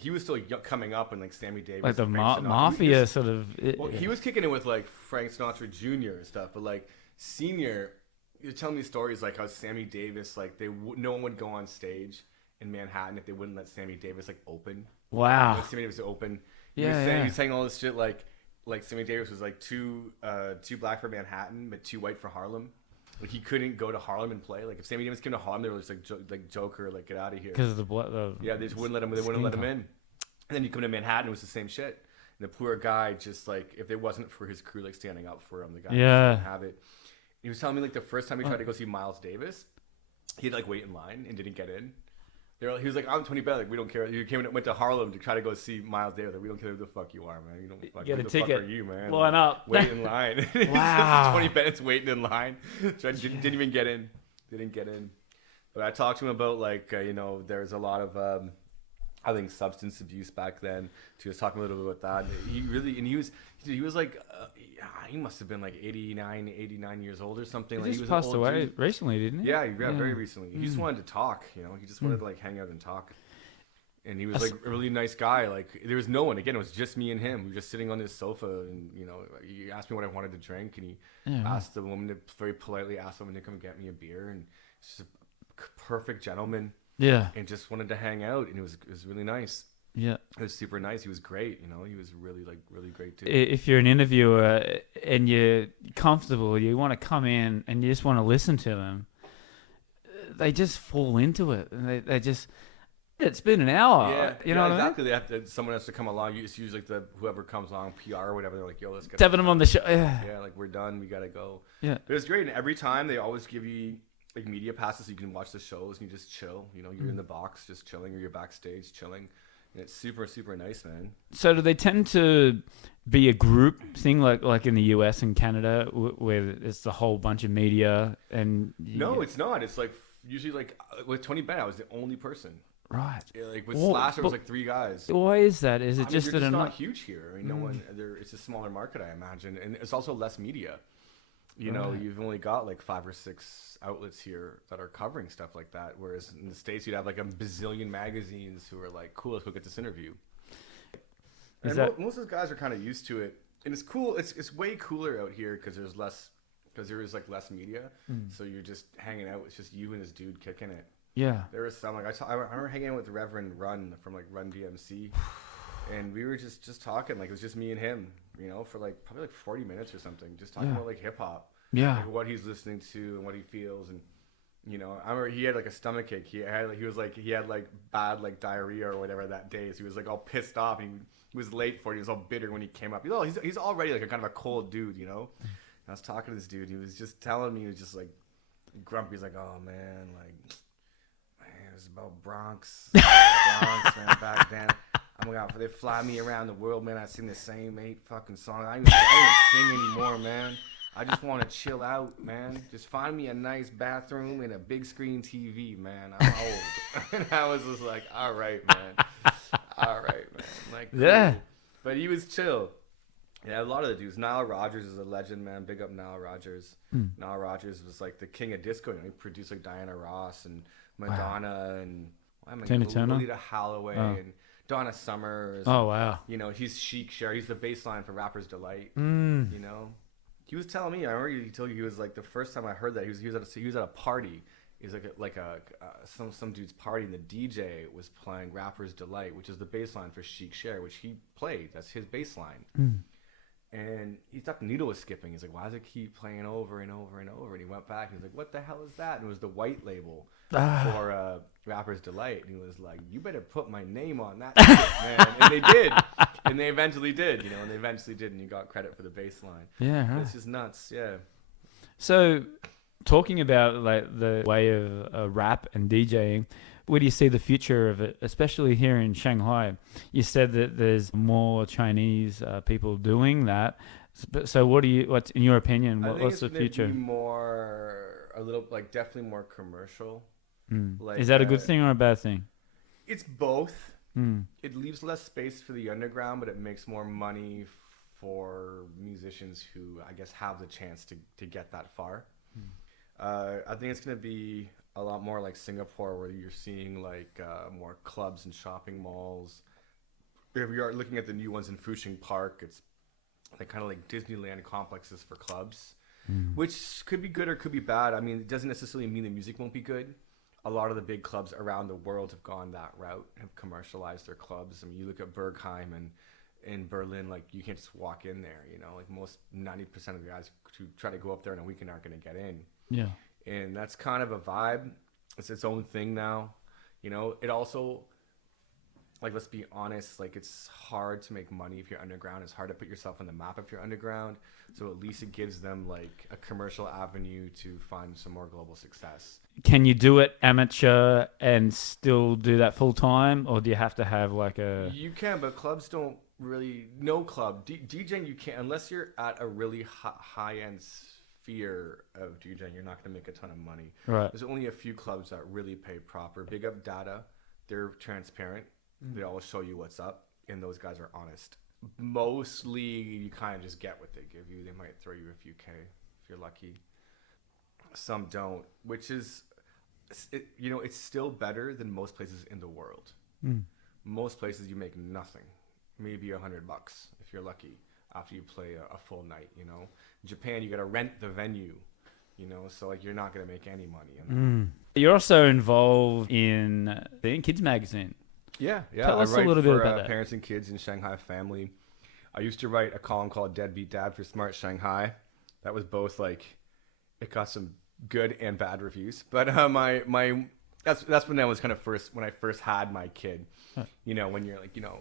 he was still coming up, and like Sammy Davis, like the mafia sort of. He was kicking in with like Frank Sinatra Jr. and stuff, but like Senior, you're telling me stories like how Sammy Davis, like no one would go on stage in Manhattan if they wouldn't let Sammy Davis like open. Wow. Like, Sammy Davis would open. He Yeah. was saying all this shit like Sammy Davis was like too black for Manhattan, but too white for Harlem. Like he couldn't go to Harlem and play. Like if Sammy Davis came to Harlem, they were just like Joker, like get out of here. Because of the blood. Yeah, they just wouldn't let him. They wouldn't let him in. And then you come to Manhattan, it was the same shit. And the poor guy, just like if it wasn't for his crew like standing up for him, the guy didn't have it. He was telling me like the first time he tried to go see Miles Davis, he'd like wait in line and didn't get in. He was like, I'm Tony Bennett. Like, we don't care. You went to Harlem to try to go see Miles Davis. Like, we don't care who the fuck you are, man. You don't fuck. Get who a the ticket. fuck are you, man? Line up. Wait in line. Wow. Tony Bennett's waiting in line. So I didn't even get in. Didn't get in. But I talked to him about like there's a lot of I think substance abuse back then. He was talking a little bit about that. He was like he must have been like 89 years old or something. He like just he was passed an old away dude. recently, didn't he? Yeah, very recently. He just wanted to talk, He just wanted to like hang out and talk. And he was like a really nice guy. Like there was no one. Again, it was just me and him. We were just sitting on this sofa, and he asked me what I wanted to drink, and he asked the woman to very politely ask the woman to come get me a beer, and he's just a perfect gentleman. Yeah. And just wanted to hang out, and it was really nice. Yeah. It was super nice. He was great. He was really great too. If you're an interviewer and you're comfortable, you want to come in and you just want to listen to them, they just fall into it, and they just. It's been an hour. Yeah, you know what exactly. I mean? Someone has to come along. It's usually like whoever comes along, PR or whatever. They're like, "Yo, let's get having them on the show." Yeah, like we're done. We gotta go. Yeah, but it's great. And every time they always give you like media passes, so you can watch the shows and you just chill. You're in the box just chilling, or you're backstage chilling, and it's super nice, man. So do they tend to be a group thing like in the US and Canada where it's the whole bunch of media and? No, it's not. It's like usually like with Tony Bennett, I was the only person. Right. Yeah, like with Slash, there was like 3 guys. Why is that? Is it just that that not huge here? I mean, no one. It's a smaller market, I imagine, and it's also less media. You've only got like 5 or 6 outlets here that are covering stuff like that. Whereas in the States, you'd have like a bazillion magazines who are like, "Cool, let's go get this interview." Most of those guys are kind of used to it, and it's cool. It's way cooler out here because there is like less media. So you're just hanging out. It's just you and this dude kicking it. Yeah. There was some, like, I remember hanging out with Reverend Run from, like, Run DMC, and we were just talking, like, it was just me and him, for, like, probably, like, 40 minutes or something, just talking about, like, hip-hop. Yeah. Like, what he's listening to and what he feels, and, I remember he had, like, a stomachache. He had, like, bad, like, diarrhea or whatever that day, so he was, like, all pissed off. He was late for it. He was all bitter when he came up. He's already, like, a kind of a cold dude, I was talking to this dude. He was just telling me, he was just, like, grumpy. He's like, "Oh, man, like... It was about Bronx, man, back then. Oh my God, they fly me around the world, man. I sing the same 8 fucking songs. I don't sing anymore, man. I just want to chill out, man. Just find me a nice bathroom and a big screen TV, man. I'm old." And I was just like, all right, man. Like, cool. Yeah. But he was chill. Yeah, a lot of the dudes. Nile Rodgers is a legend, man. Big up Nile Rodgers. Nile Rodgers was like the king of disco. He produced like Diana Ross and Madonna and Tina Turner, Lolita Holloway and Donna Summers. Oh wow! He's Chic Cher. He's the baseline for Rapper's Delight. He was telling me. I remember he told you he was like the first time I heard that he was at a party. He was like some dude's party, and the DJ was playing Rapper's Delight, which is the baseline for Chic Cher, which he played. That's his baseline. And he thought the needle was skipping. He's like, "Why does it keep playing over and over and over?" And he went back and he's like, "What the hell is that?" And it was the white label for Rapper's Delight. And he was like, "You better put my name on that shit, man." And they did. And they eventually did, and you got credit for the bass line. Yeah. It's just nuts, yeah. So, talking about like the way of rap and DJing, where do you see the future of it, especially here in Shanghai? You said that there's more Chinese people doing that. So what's in your opinion? What's the future? Be definitely more commercial. Like, is that a good thing or a bad thing? It's both. It leaves less space for the underground, but it makes more money for musicians who, I guess, have the chance to get that far. I think it's going to be a lot more like Singapore, where you're seeing like more clubs and shopping malls. If we are looking at the new ones in Fushing Park, it's like kind of like Disneyland complexes for clubs, which could be good or could be bad. I mean, it doesn't necessarily mean the music won't be good. A lot of the big clubs around the world have gone that route, have commercialized their clubs. I mean, you look at Berghain and in Berlin, like you can't just walk in there, like most 90% of the guys who try to go up there on a weekend aren't going to get in. Yeah. And that's kind of a vibe. It's its own thing now. You know, it also, like, let's be honest, like, it's hard to make money if you're underground. It's hard to put yourself on the map if you're underground. So at least it gives them, like, a commercial avenue to find some more global success. Can you do it amateur and still do that full time, or do you have to have like a? You can, but clubs don't really. No club DJing you can't unless you're at a really high end sphere of DJing. You're not going to make a ton of money. Right. There's only a few clubs that really pay proper. Big up Dada, they're transparent. They always show you what's up, and those guys are honest. Mostly, you kind of just get what they give you. They might throw you a few K if you're lucky. Some don't, which is, you know, it's still better than most places in the world. Most places you make nothing, maybe $100 if you're lucky after you play a full night. You know, in Japan you got to rent the venue. You know, so like you're not gonna make any money. You're also involved in the Kids magazine. Yeah. Tell us I write a little bit for about that. Parents and Kids in Shanghai Family. I used to write a column called Deadbeat Dad for Smart Shanghai. That was both like, it got some good and bad reviews. But that's when I was kind of when I first had my kid. You know, when you're like, you know,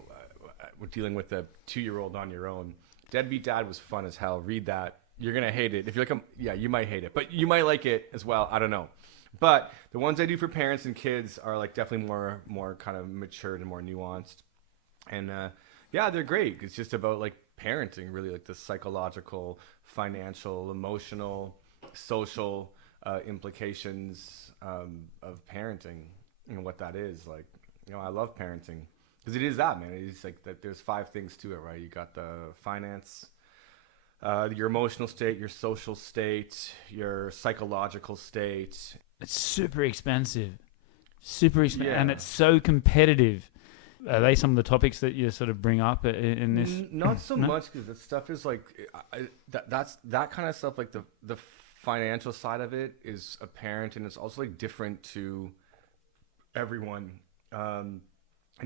we're dealing with a 2-year-old on your own. Deadbeat Dad was fun as hell. Read that. You're gonna hate it. If you're like, yeah, you might hate it, but you might like it as well. I don't know. But the ones I do for parents and kids are like definitely more kind of matured and more nuanced. And yeah, they're great. It's just about like parenting, really, like the psychological, financial, emotional, social implications of parenting and what that is. Like, you know, I love parenting because it is that, man. It's like that. There's 5 things to it, right? You got the finance, your emotional state, your social state, your psychological state. It's super expensive, Yeah. and it's so competitive. Are they some of the topics that you sort of bring up in this? Not so much, because that stuff is like that's that kind of stuff. Like the financial side of it is apparent, and it's also like different to everyone. In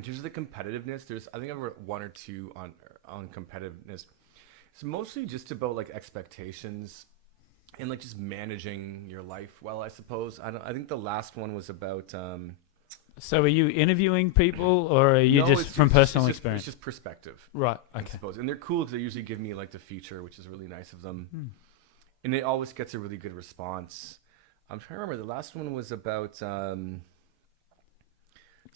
terms of the competitiveness, I think I've read 1 or 2 on competitiveness. It's mostly just about like expectations and like just managing your life well, I suppose. I think the last one was about So are you interviewing people, or are you no, just from personal experience? It's just perspective. Right. I Okay. suppose. And they're cool because they usually give me like the feature, which is really nice of them. And it always gets a really good response. I'm trying to remember. The last one was about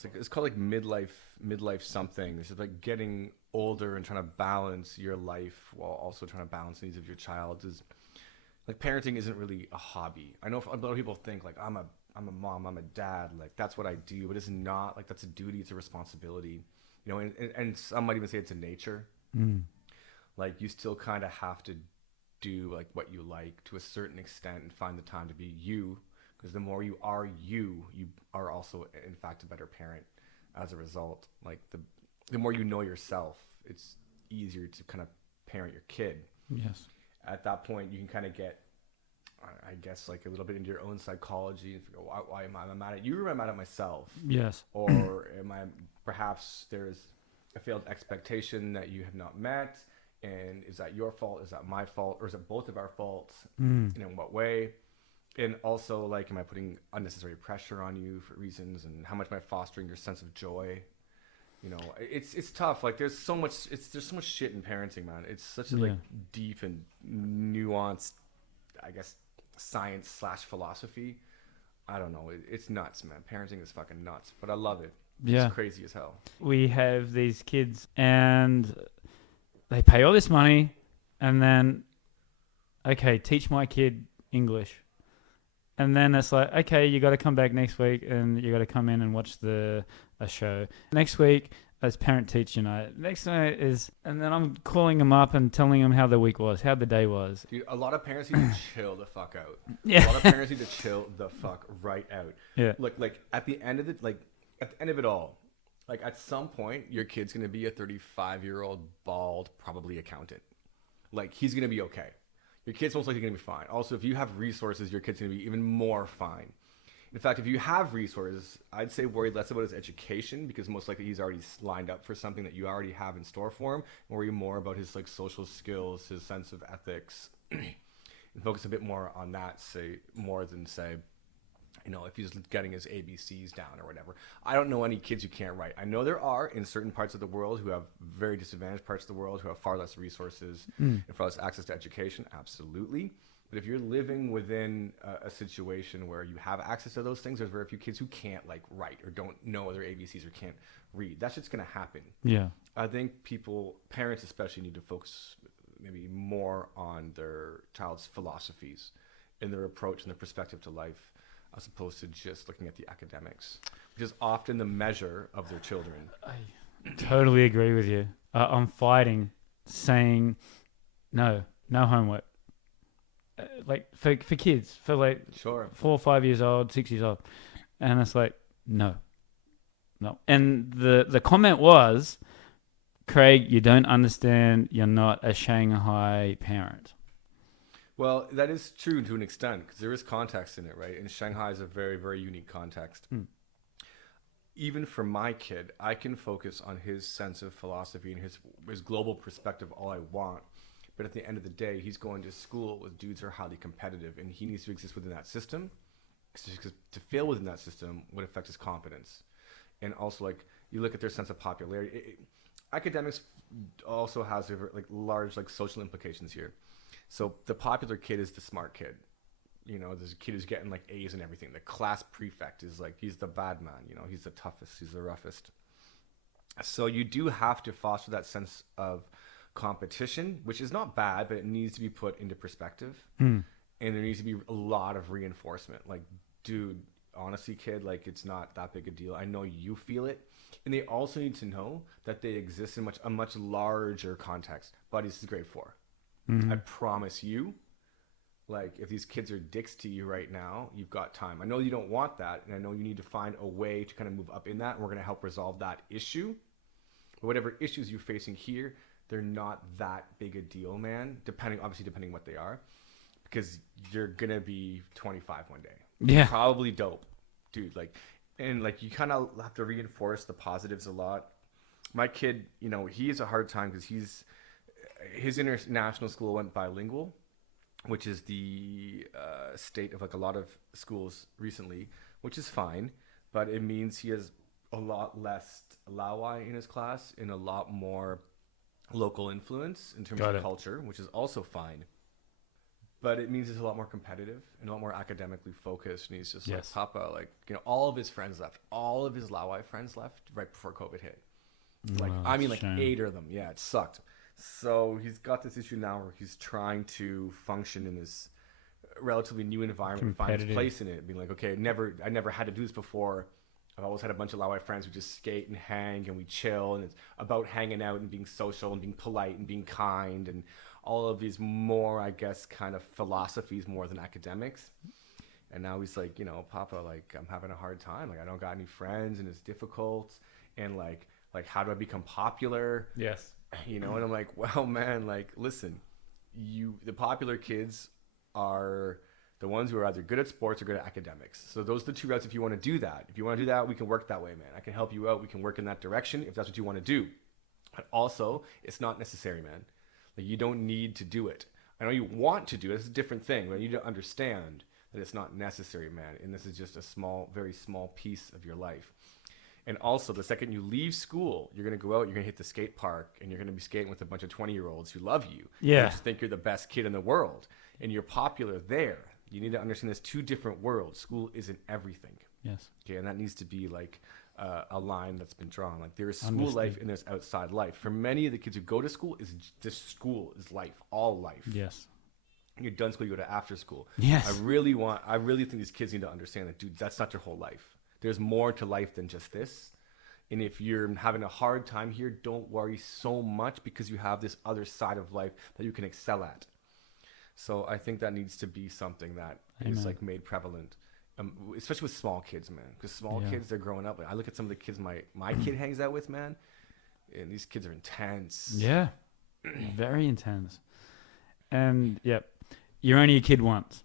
it's called like midlife something. It's just like getting older and trying to balance your life while also trying to balance the needs of your child. Is like parenting isn't really a hobby. I know a lot of people think like I'm a mom, I'm a dad, like that's what I do, but it's not. Like that's a duty, it's a responsibility, you know. And some might even say it's a nature. Like you still kind of have to do like what you like to a certain extent and find the time to be you, because the more you are also in fact a better parent as a result. Like the more you know yourself, it's easier to kind of parent your kid. Yes. At that point, you can kind of get, I guess, like a little bit into your own psychology and figure, why am I mad at you, or am I mad at myself? Yes. Or perhaps there's a failed expectation that you have not met, and is that your fault? Is that my fault? Or is it both of our faults? And in what way? And also, like, am I putting unnecessary pressure on you for reasons? And how much am I fostering your sense of joy? You know, it's tough. Like, there's so much shit in parenting, man. It's such a like deep and nuanced, I guess, science/philosophy. I don't know. It's nuts, man. Parenting is fucking nuts, but I love it. Yeah. It's crazy as hell. We have these kids, and they pay all this money, and then, okay, teach my kid English. And then it's like, okay, you got to come back next week, and you got to come in and watch a show. Next week, as parent-teacher night. Next night is, and then I'm calling them up and telling them how the week was, how the day was. Dude, a lot of parents need to chill the fuck out. Yeah. A lot of parents need to chill the fuck right out. Yeah. Look, like at the end of it all, like at some point, your kid's gonna be a 35-year-old bald, probably accountant. Like he's gonna be okay. Your kid's most likely gonna be fine. Also, if you have resources, your kid's gonna be even more fine. In fact, if you have resources, I'd say worry less about his education, because most likely he's already lined up for something that you already have in store for him. Worry more about his like social skills, his sense of ethics, and focus a bit more on that, say, more than, say, you know, if he's getting his ABCs down or whatever. I don't know any kids who can't write. I know there are in certain parts of the world who have very disadvantaged parts of the world who have far less resources and far less access to education. Absolutely. But if you're living within a situation where you have access to those things, there's very few kids who can't like write or don't know their ABCs or can't read. That's just going to happen. Yeah. I think parents especially, need to focus maybe more on their child's philosophies and their approach and their perspective to life, as opposed to just looking at the academics, which is often the measure of their children. I totally agree with you. I'm fighting saying no homework. Like for kids, for like 4 or 5 years old, 6 years old. And it's like, no. And the comment was, Craig, you don't understand. You're not a Shanghai parent. Well, that is true to an extent, because there is context in it, right? And Shanghai is a very, very unique context. Even for my kid, I can focus on his sense of philosophy and his global perspective all I want. But at the end of the day, he's going to school with dudes who are highly competitive, and he needs to exist within that system. Because to fail within that system would affect his confidence. And also, like, you look at their sense of popularity. Academics also has like large like social implications here. So the popular kid is the smart kid. You know, there's a kid who's getting like A's and everything. The class prefect is like, he's the bad man. You know, he's the toughest. He's the roughest. So you do have to foster that sense of competition, which is not bad, but it needs to be put into perspective. And there needs to be a lot of reinforcement. Like, dude, honestly, kid, like, it's not that big a deal. I know you feel it. And they also need to know that they exist in a much larger context. Buddy, this is grade 4. I promise you, like, if these kids are dicks to you right now, you've got time. I know you don't want that, and I know you need to find a way to kind of move up in that, and we're going to help resolve that issue. But whatever issues you're facing here, they're not that big a deal, man, depending what they are, because you're going to be 25 one day. Yeah. Probably dope, dude. Like, and like, you kind of have to reinforce the positives a lot. My kid, you know, he has a hard time because his international school went bilingual, which is the state of like a lot of schools recently, which is fine, but it means he has a lot less Laowai in his class and a lot more local influence in terms of culture, which is also fine. But it means he's a lot more competitive and a lot more academically focused. And he's just like, Papa, like, you know, all of his friends left. All of his Laowai friends left right before COVID hit. Like, I mean, like 8 of them. Yeah, it sucked. So he's got this issue now where he's trying to function in this relatively new environment, find his place in it, being like, okay, I never had to do this before. I've always had a bunch of Laowai friends who just skate and hang and we chill, and it's about hanging out and being social and being polite and being kind and all of these more, I guess, kind of philosophies more than academics. And now he's like, you know, Papa, like, I'm having a hard time. Like, I don't got any friends and it's difficult. And like, how do I become popular? Yes. You know, and I'm like, well, man, like, listen, the popular kids are the ones who are either good at sports or good at academics. So those are the 2 routes if you want to do that. If you want to do that, we can work that way, man. I can help you out. We can work in that direction if that's what you want to do. But also, it's not necessary, man. Like, you don't need to do it. I know you want to do it. It's a different thing. But you need to understand that it's not necessary, man. And this is just a small, very small piece of your life. And also, the second you leave school, you're going to go out, you're going to hit the skate park, and you're going to be skating with a bunch of 20-year-olds who love you. Yeah. And just think you're the best kid in the world. And you're popular there. You need to understand there's 2 different worlds. School isn't everything. Yes. Okay, and that needs to be like a line that's been drawn. Like, there is school life and there's outside life. For many of the kids who go to school, school is life, all life. Yes. When you're done school, you go to after school. Yes. I really think these kids need to understand that, dude, that's not your whole life. There's more to life than just this. And if you're having a hard time here, don't worry so much, because you have this other side of life that you can excel at. So I think that needs to be something that is like made prevalent, especially with small kids, man. Because small kids, they're growing up. Like, I look at some of the kids my kid hangs out with, man, and these kids are intense. Yeah, very intense. And you're only a kid once.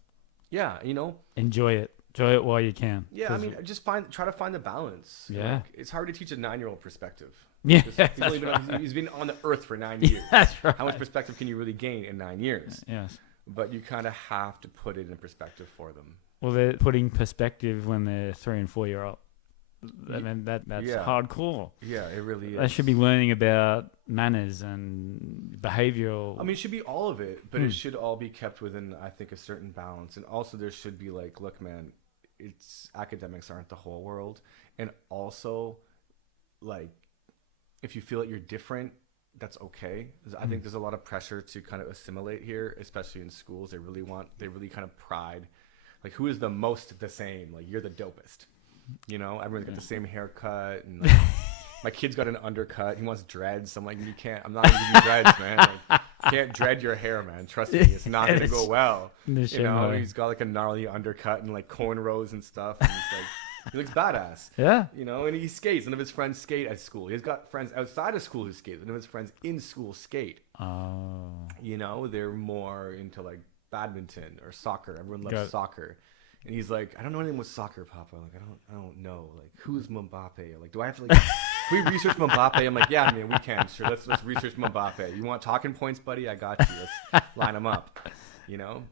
Yeah, you know. Enjoy it. Enjoy it while you can. Yeah, I mean, just try to find the balance. Yeah. Like, it's hard to teach a 9-year-old perspective. Yeah. He's been on the earth for 9 years. That's right. How much perspective can you really gain in 9 years? Yes. but you kind of have to put it in perspective for them. Well, they're putting perspective when they're 3 and 4 year old. I mean, that's hardcore. Yeah, it really is. They should be learning about manners and behavioral. I mean, it should be all of it, but it should all be kept within, I think, a certain balance. And also there should be like, look, man, academics aren't the whole world. And also, like, if you feel that you're different, that's okay. I think there's a lot of pressure to kind of assimilate here, especially in schools. They really kind of pride, like, who is the most the same? Like, you're the dopest. You know, everyone's got the same haircut, and like, my kid's got an undercut. He wants dreads. I'm like, I'm not gonna give you dreads, man. Like, you can't dread your hair, man. Trust me, it's not gonna go well. You know, he's got like a gnarly undercut and like cornrows and stuff. And he's like, he looks badass. Yeah. You know, and he skates. None of his friends skate at school. He's got friends outside of school who skate. None of his friends in school skate. Oh. You know, they're more into like badminton or soccer. Everyone loves soccer. And he's like, I don't know anything with soccer, Papa. Like, I don't know. Like, who's Mbappe? Like, do I have to, like, can we research Mbappe? I'm like, yeah, man, we can. Sure, let's research Mbappe. You want talking points, buddy? I got you. Let's line them up. You know?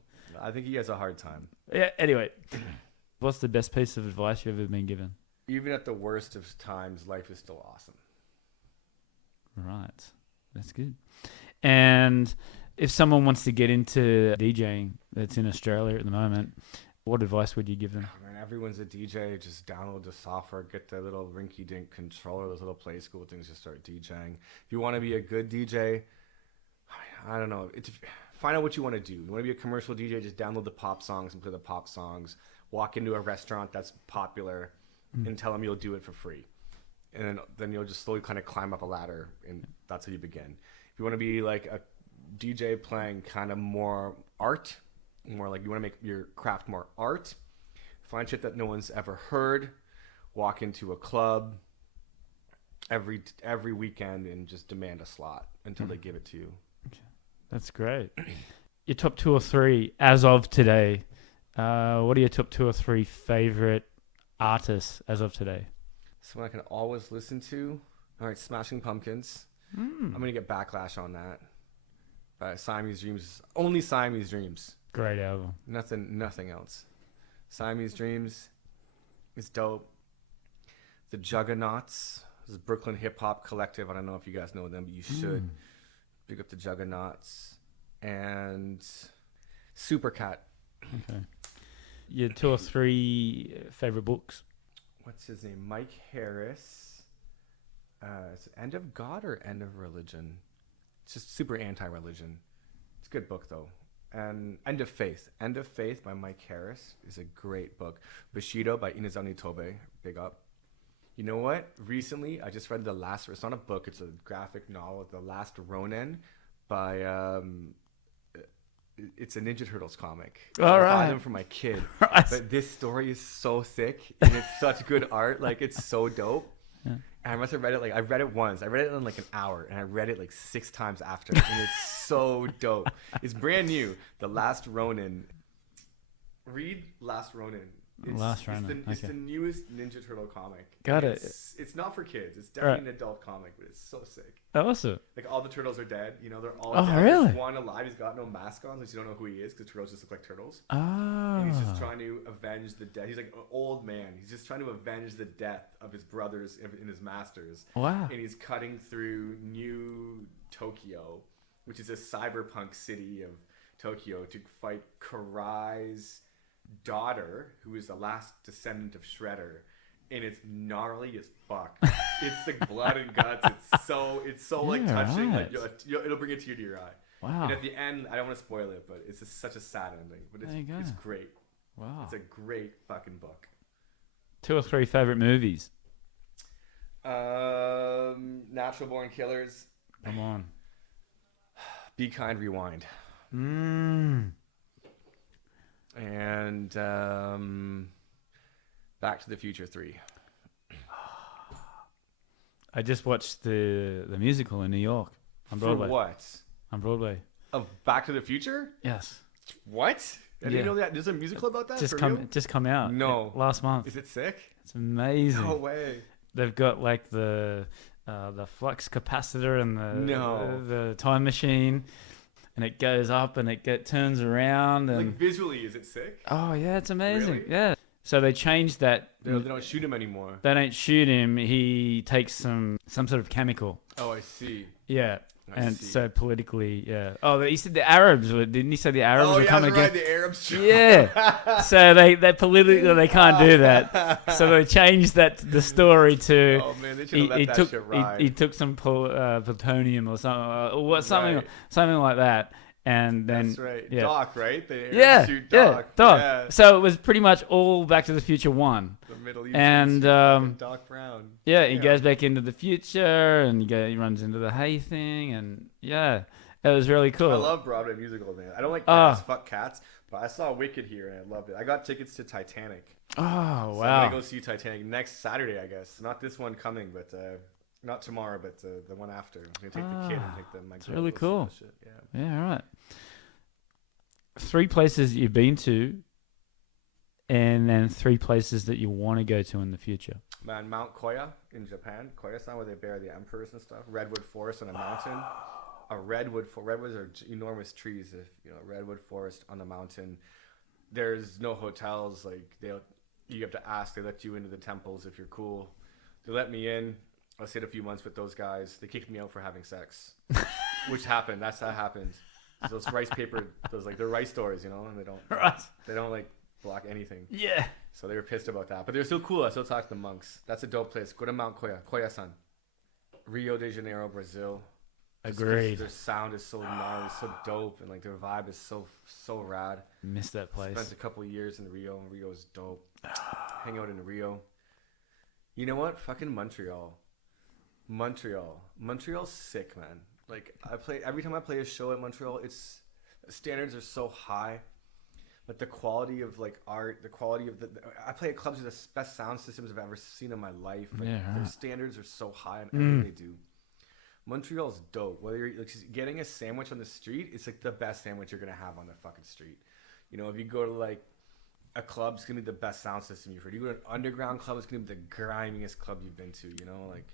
I think he has a hard time. Yeah, anyway. What's the best piece of advice you've ever been given? Even at the worst of times, life is still awesome. Right. That's good. And if someone wants to get into DJing that's in Australia at the moment, what advice would you give them? Oh, man, everyone's a DJ. Just download the software, get the little rinky-dink controller, those little play school things, just start DJing. If you want to be a good DJ, I don't know. Find out what you want to do. You want to be a commercial DJ, just download the pop songs and play the pop songs. Walk into a restaurant that's popular and tell them you'll do it for free. And then you'll just slowly kind of climb up a ladder, and that's how you begin. If you want to be like a DJ playing kind of more art, more like you want to make your craft more art, find shit that no one's ever heard, walk into a club every weekend and just demand a slot until they give it to you. Okay. That's great. Your top 2 or 3 as of today, what are your top 2 or 3 favorite artists as of today? Someone I can always listen to. All right, Smashing Pumpkins. I'm going to get backlash on that. But Siamese Dreams, only Siamese Dreams. Great album. Nothing else. Siamese Dreams is dope. The Juggernauts, this is Brooklyn hip hop collective. I don't know if you guys know them, but you should. Big up the Juggernauts. And Supercat. Okay. Your 2 or 3 favorite books? What's his name? Mike Harris. It's End of God or End of Religion? It's just super anti-religion. It's a good book, though. And End of Faith. End of Faith by Mike Harris is a great book. Bushido by Inazami Tobe. Big up. You know what? Recently, I just read it's not a book, it's a graphic novel, The Last Ronin by, it's a Ninja Turtles comic. All right. I bought them for my kid. Right. But this story is so sick, and it's such good art. Like, it's so dope. Yeah. And I must have read it, I read it once. I read it in like an hour, and I read it like 6 times after. And it's so dope. It's brand new. The Last Ronin. Read Last Ronin. It's the newest Ninja Turtle comic. Got it. It's not for kids. It's definitely an adult comic, but it's so sick. Awesome. Like, all the turtles are dead. You know, they're all dead. Really? There's one alive. He's got no mask on, so you don't know who he is because turtles just look like turtles. Oh. And he's just trying to avenge the death. He's like an old man. He's just trying to avenge the death of his brothers and his masters. Wow. And he's cutting through New Tokyo, which is a cyberpunk city of Tokyo, to fight Karai's daughter, who is the last descendant of Shredder, and it's gnarly as fuck. It's like blood and guts. It's so like touching. Right. Like it'll bring a tear to your eye. Wow. And at the end, I don't want to spoil it, but it's just such a sad ending. But it's great. Wow. It's a great fucking book. 2 or 3 favorite movies? Natural Born Killers. Come on. Be Kind, Rewind. And Back to the Future 3. I just watched the musical in New York on Broadway. For what? On Broadway. Of Back to the Future? Yes. What? I didn't know that. There's a musical about that? Just come out. No. Last month. Is it sick? It's amazing. No way. They've got like the flux capacitor and the time machine. and it goes up and it turns around and Like visually, is it sick? oh yeah, it's amazing. Really? Yeah. So they changed that. They don't shoot him anymore. They don't shoot him. He takes some sort of chemical. Oh, I see. Yeah. I see. So politically, yeah. Oh, he said the Arabs were, didn't he say the Arabs were coming right, against? the Arabs. Yeah. So they politically they can't do that. So they changed the story to. Oh man, they should have let that shit ride. He took some plutonium or something, Right. something like that, and then That's right. yeah. Doc, right? The Yeah, shoot yeah, Doc. Doc. Yeah. So it was pretty much all Back to the Future 1. The Middle East. And Doc Brown. yeah, he goes back into the future and he runs into the hay thing, and yeah, it was really cool. I love Broadway musicals, man. I don't like cats, fuck cats, but I saw Wicked here and I loved it. I got tickets to Titanic. Oh, wow. So I'm gonna go see Titanic next Saturday, I guess. Not this one coming, but not tomorrow, but the one after. I'm gonna take the kid and take my. It's really cool. Shit. Yeah, all right. 3 places you've been to, and then 3 places that you want to go to in the future. Man, Mount Koya in Japan, Koya-san, where they bury the emperors and stuff. Redwood forest on a mountain. Redwoods are enormous trees. Redwood forest on the mountain. There's no hotels. Like you have to ask. They let you into the temples if you're cool. They let me in. I stayed a few months with those guys. They kicked me out for having sex, which happened. That's how it happened. Those rice paper, they're rice stores, and they don't like block anything. Yeah. So they were pissed about that, but they're still cool. I still talk to the monks. That's a dope place. Go to Mount Koya, Koya-san, Rio de Janeiro, Brazil. Agreed. Their sound is so gnarly, so dope, and like their vibe is so rad. Miss that place. Spent a couple of years in Rio, and Rio is dope. Hang out in Rio. You know what? Fucking Montreal. Montreal's sick, man. Like every time I play a show at Montreal, standards are so high, but the quality of like art, the quality of I play at clubs with the best sound systems I've ever seen in my life. Like, their standards are so high in everything they do. Montreal's dope. Whether you're like, getting a sandwich on the street, it's like the best sandwich you're gonna have on the fucking street. If you go to like a club, it's gonna be the best sound system you've heard. You go to an underground club, it's gonna be the grimiest club you've been to. Like.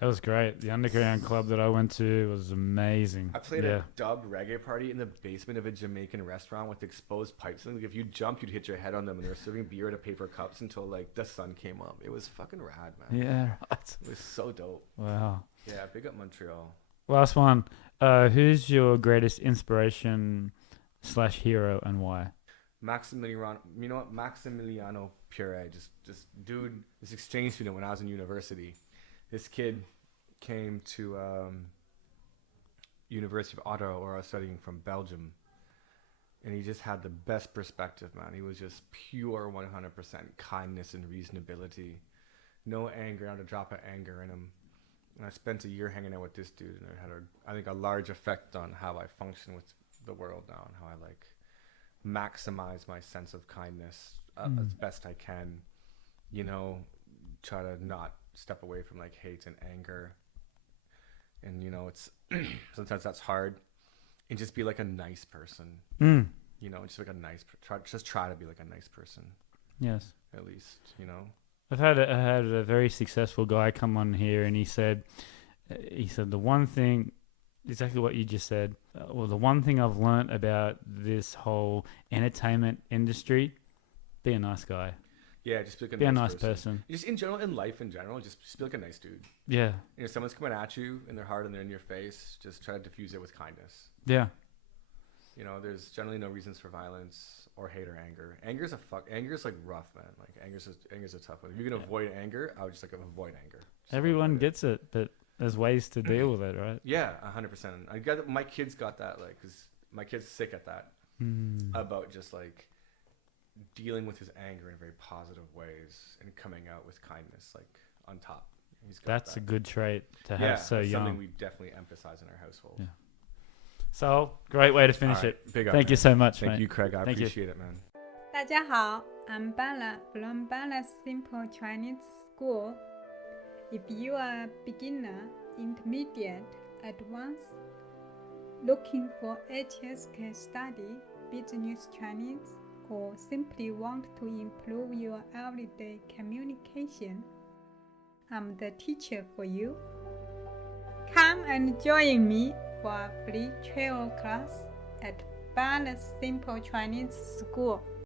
That was great. The underground club that I went to was amazing. I played a dubbed reggae party in the basement of a Jamaican restaurant with exposed pipes. And if you jumped, you'd hit your head on them. And they were serving beer out of paper cups until like the sun came up. It was fucking rad, man. Yeah, right. It was so dope. Wow. Yeah, big up Montreal. Last one. Who's your greatest inspiration / hero and why? Maximiliano. You know what? Maximiliano Pure. Just dude, this exchange student when I was in university. This kid came to University of Ottawa, where I was studying, from Belgium, and he just had the best perspective, man. He was just pure 100% kindness and reasonability, no anger, not a drop of anger in him. And I spent a year hanging out with this dude, and it had I think a large effect on how I function with the world now, and how I like maximize my sense of kindness as best I can. Try to not step away from like hate and anger, and it's sometimes that's hard, and just be like a nice person. Just like a nice try to be like a nice person. Yes, at least. I had a very successful guy come on here, and he said the one thing, exactly what you just said. The one thing I've learnt about this whole entertainment industry: be a nice guy. Yeah, just be like a nice person. Just in general, in life in general, just be like a nice dude. Yeah. Someone's coming at you and they're hard and they're in your face, just try to diffuse it with kindness. Yeah. There's generally no reasons for violence or hate or anger. Anger's like rough, man. Like anger's a tough one. If you can avoid anger, I would just like avoid anger. Everyone gets it, but there's ways to deal with it, right? Yeah, 100%. My kids got that, like, because my kid's sick at that. About just like dealing with his anger in very positive ways and coming out with kindness, like on top. That's a good trait to have so young. Something we definitely emphasize in our household. Yeah. So, great way to finish it. Big up, Thank you so much, Thank mate. you, Craig. I appreciate it, man. 大家好, I'm Bella from Bella Simple Chinese School. If you are a beginner, intermediate, advanced, looking for HSK study, business Chinese, or simply want to improve your everyday communication, I'm the teacher for you. Come and join me for a free travel class at Bennett Simple Chinese School.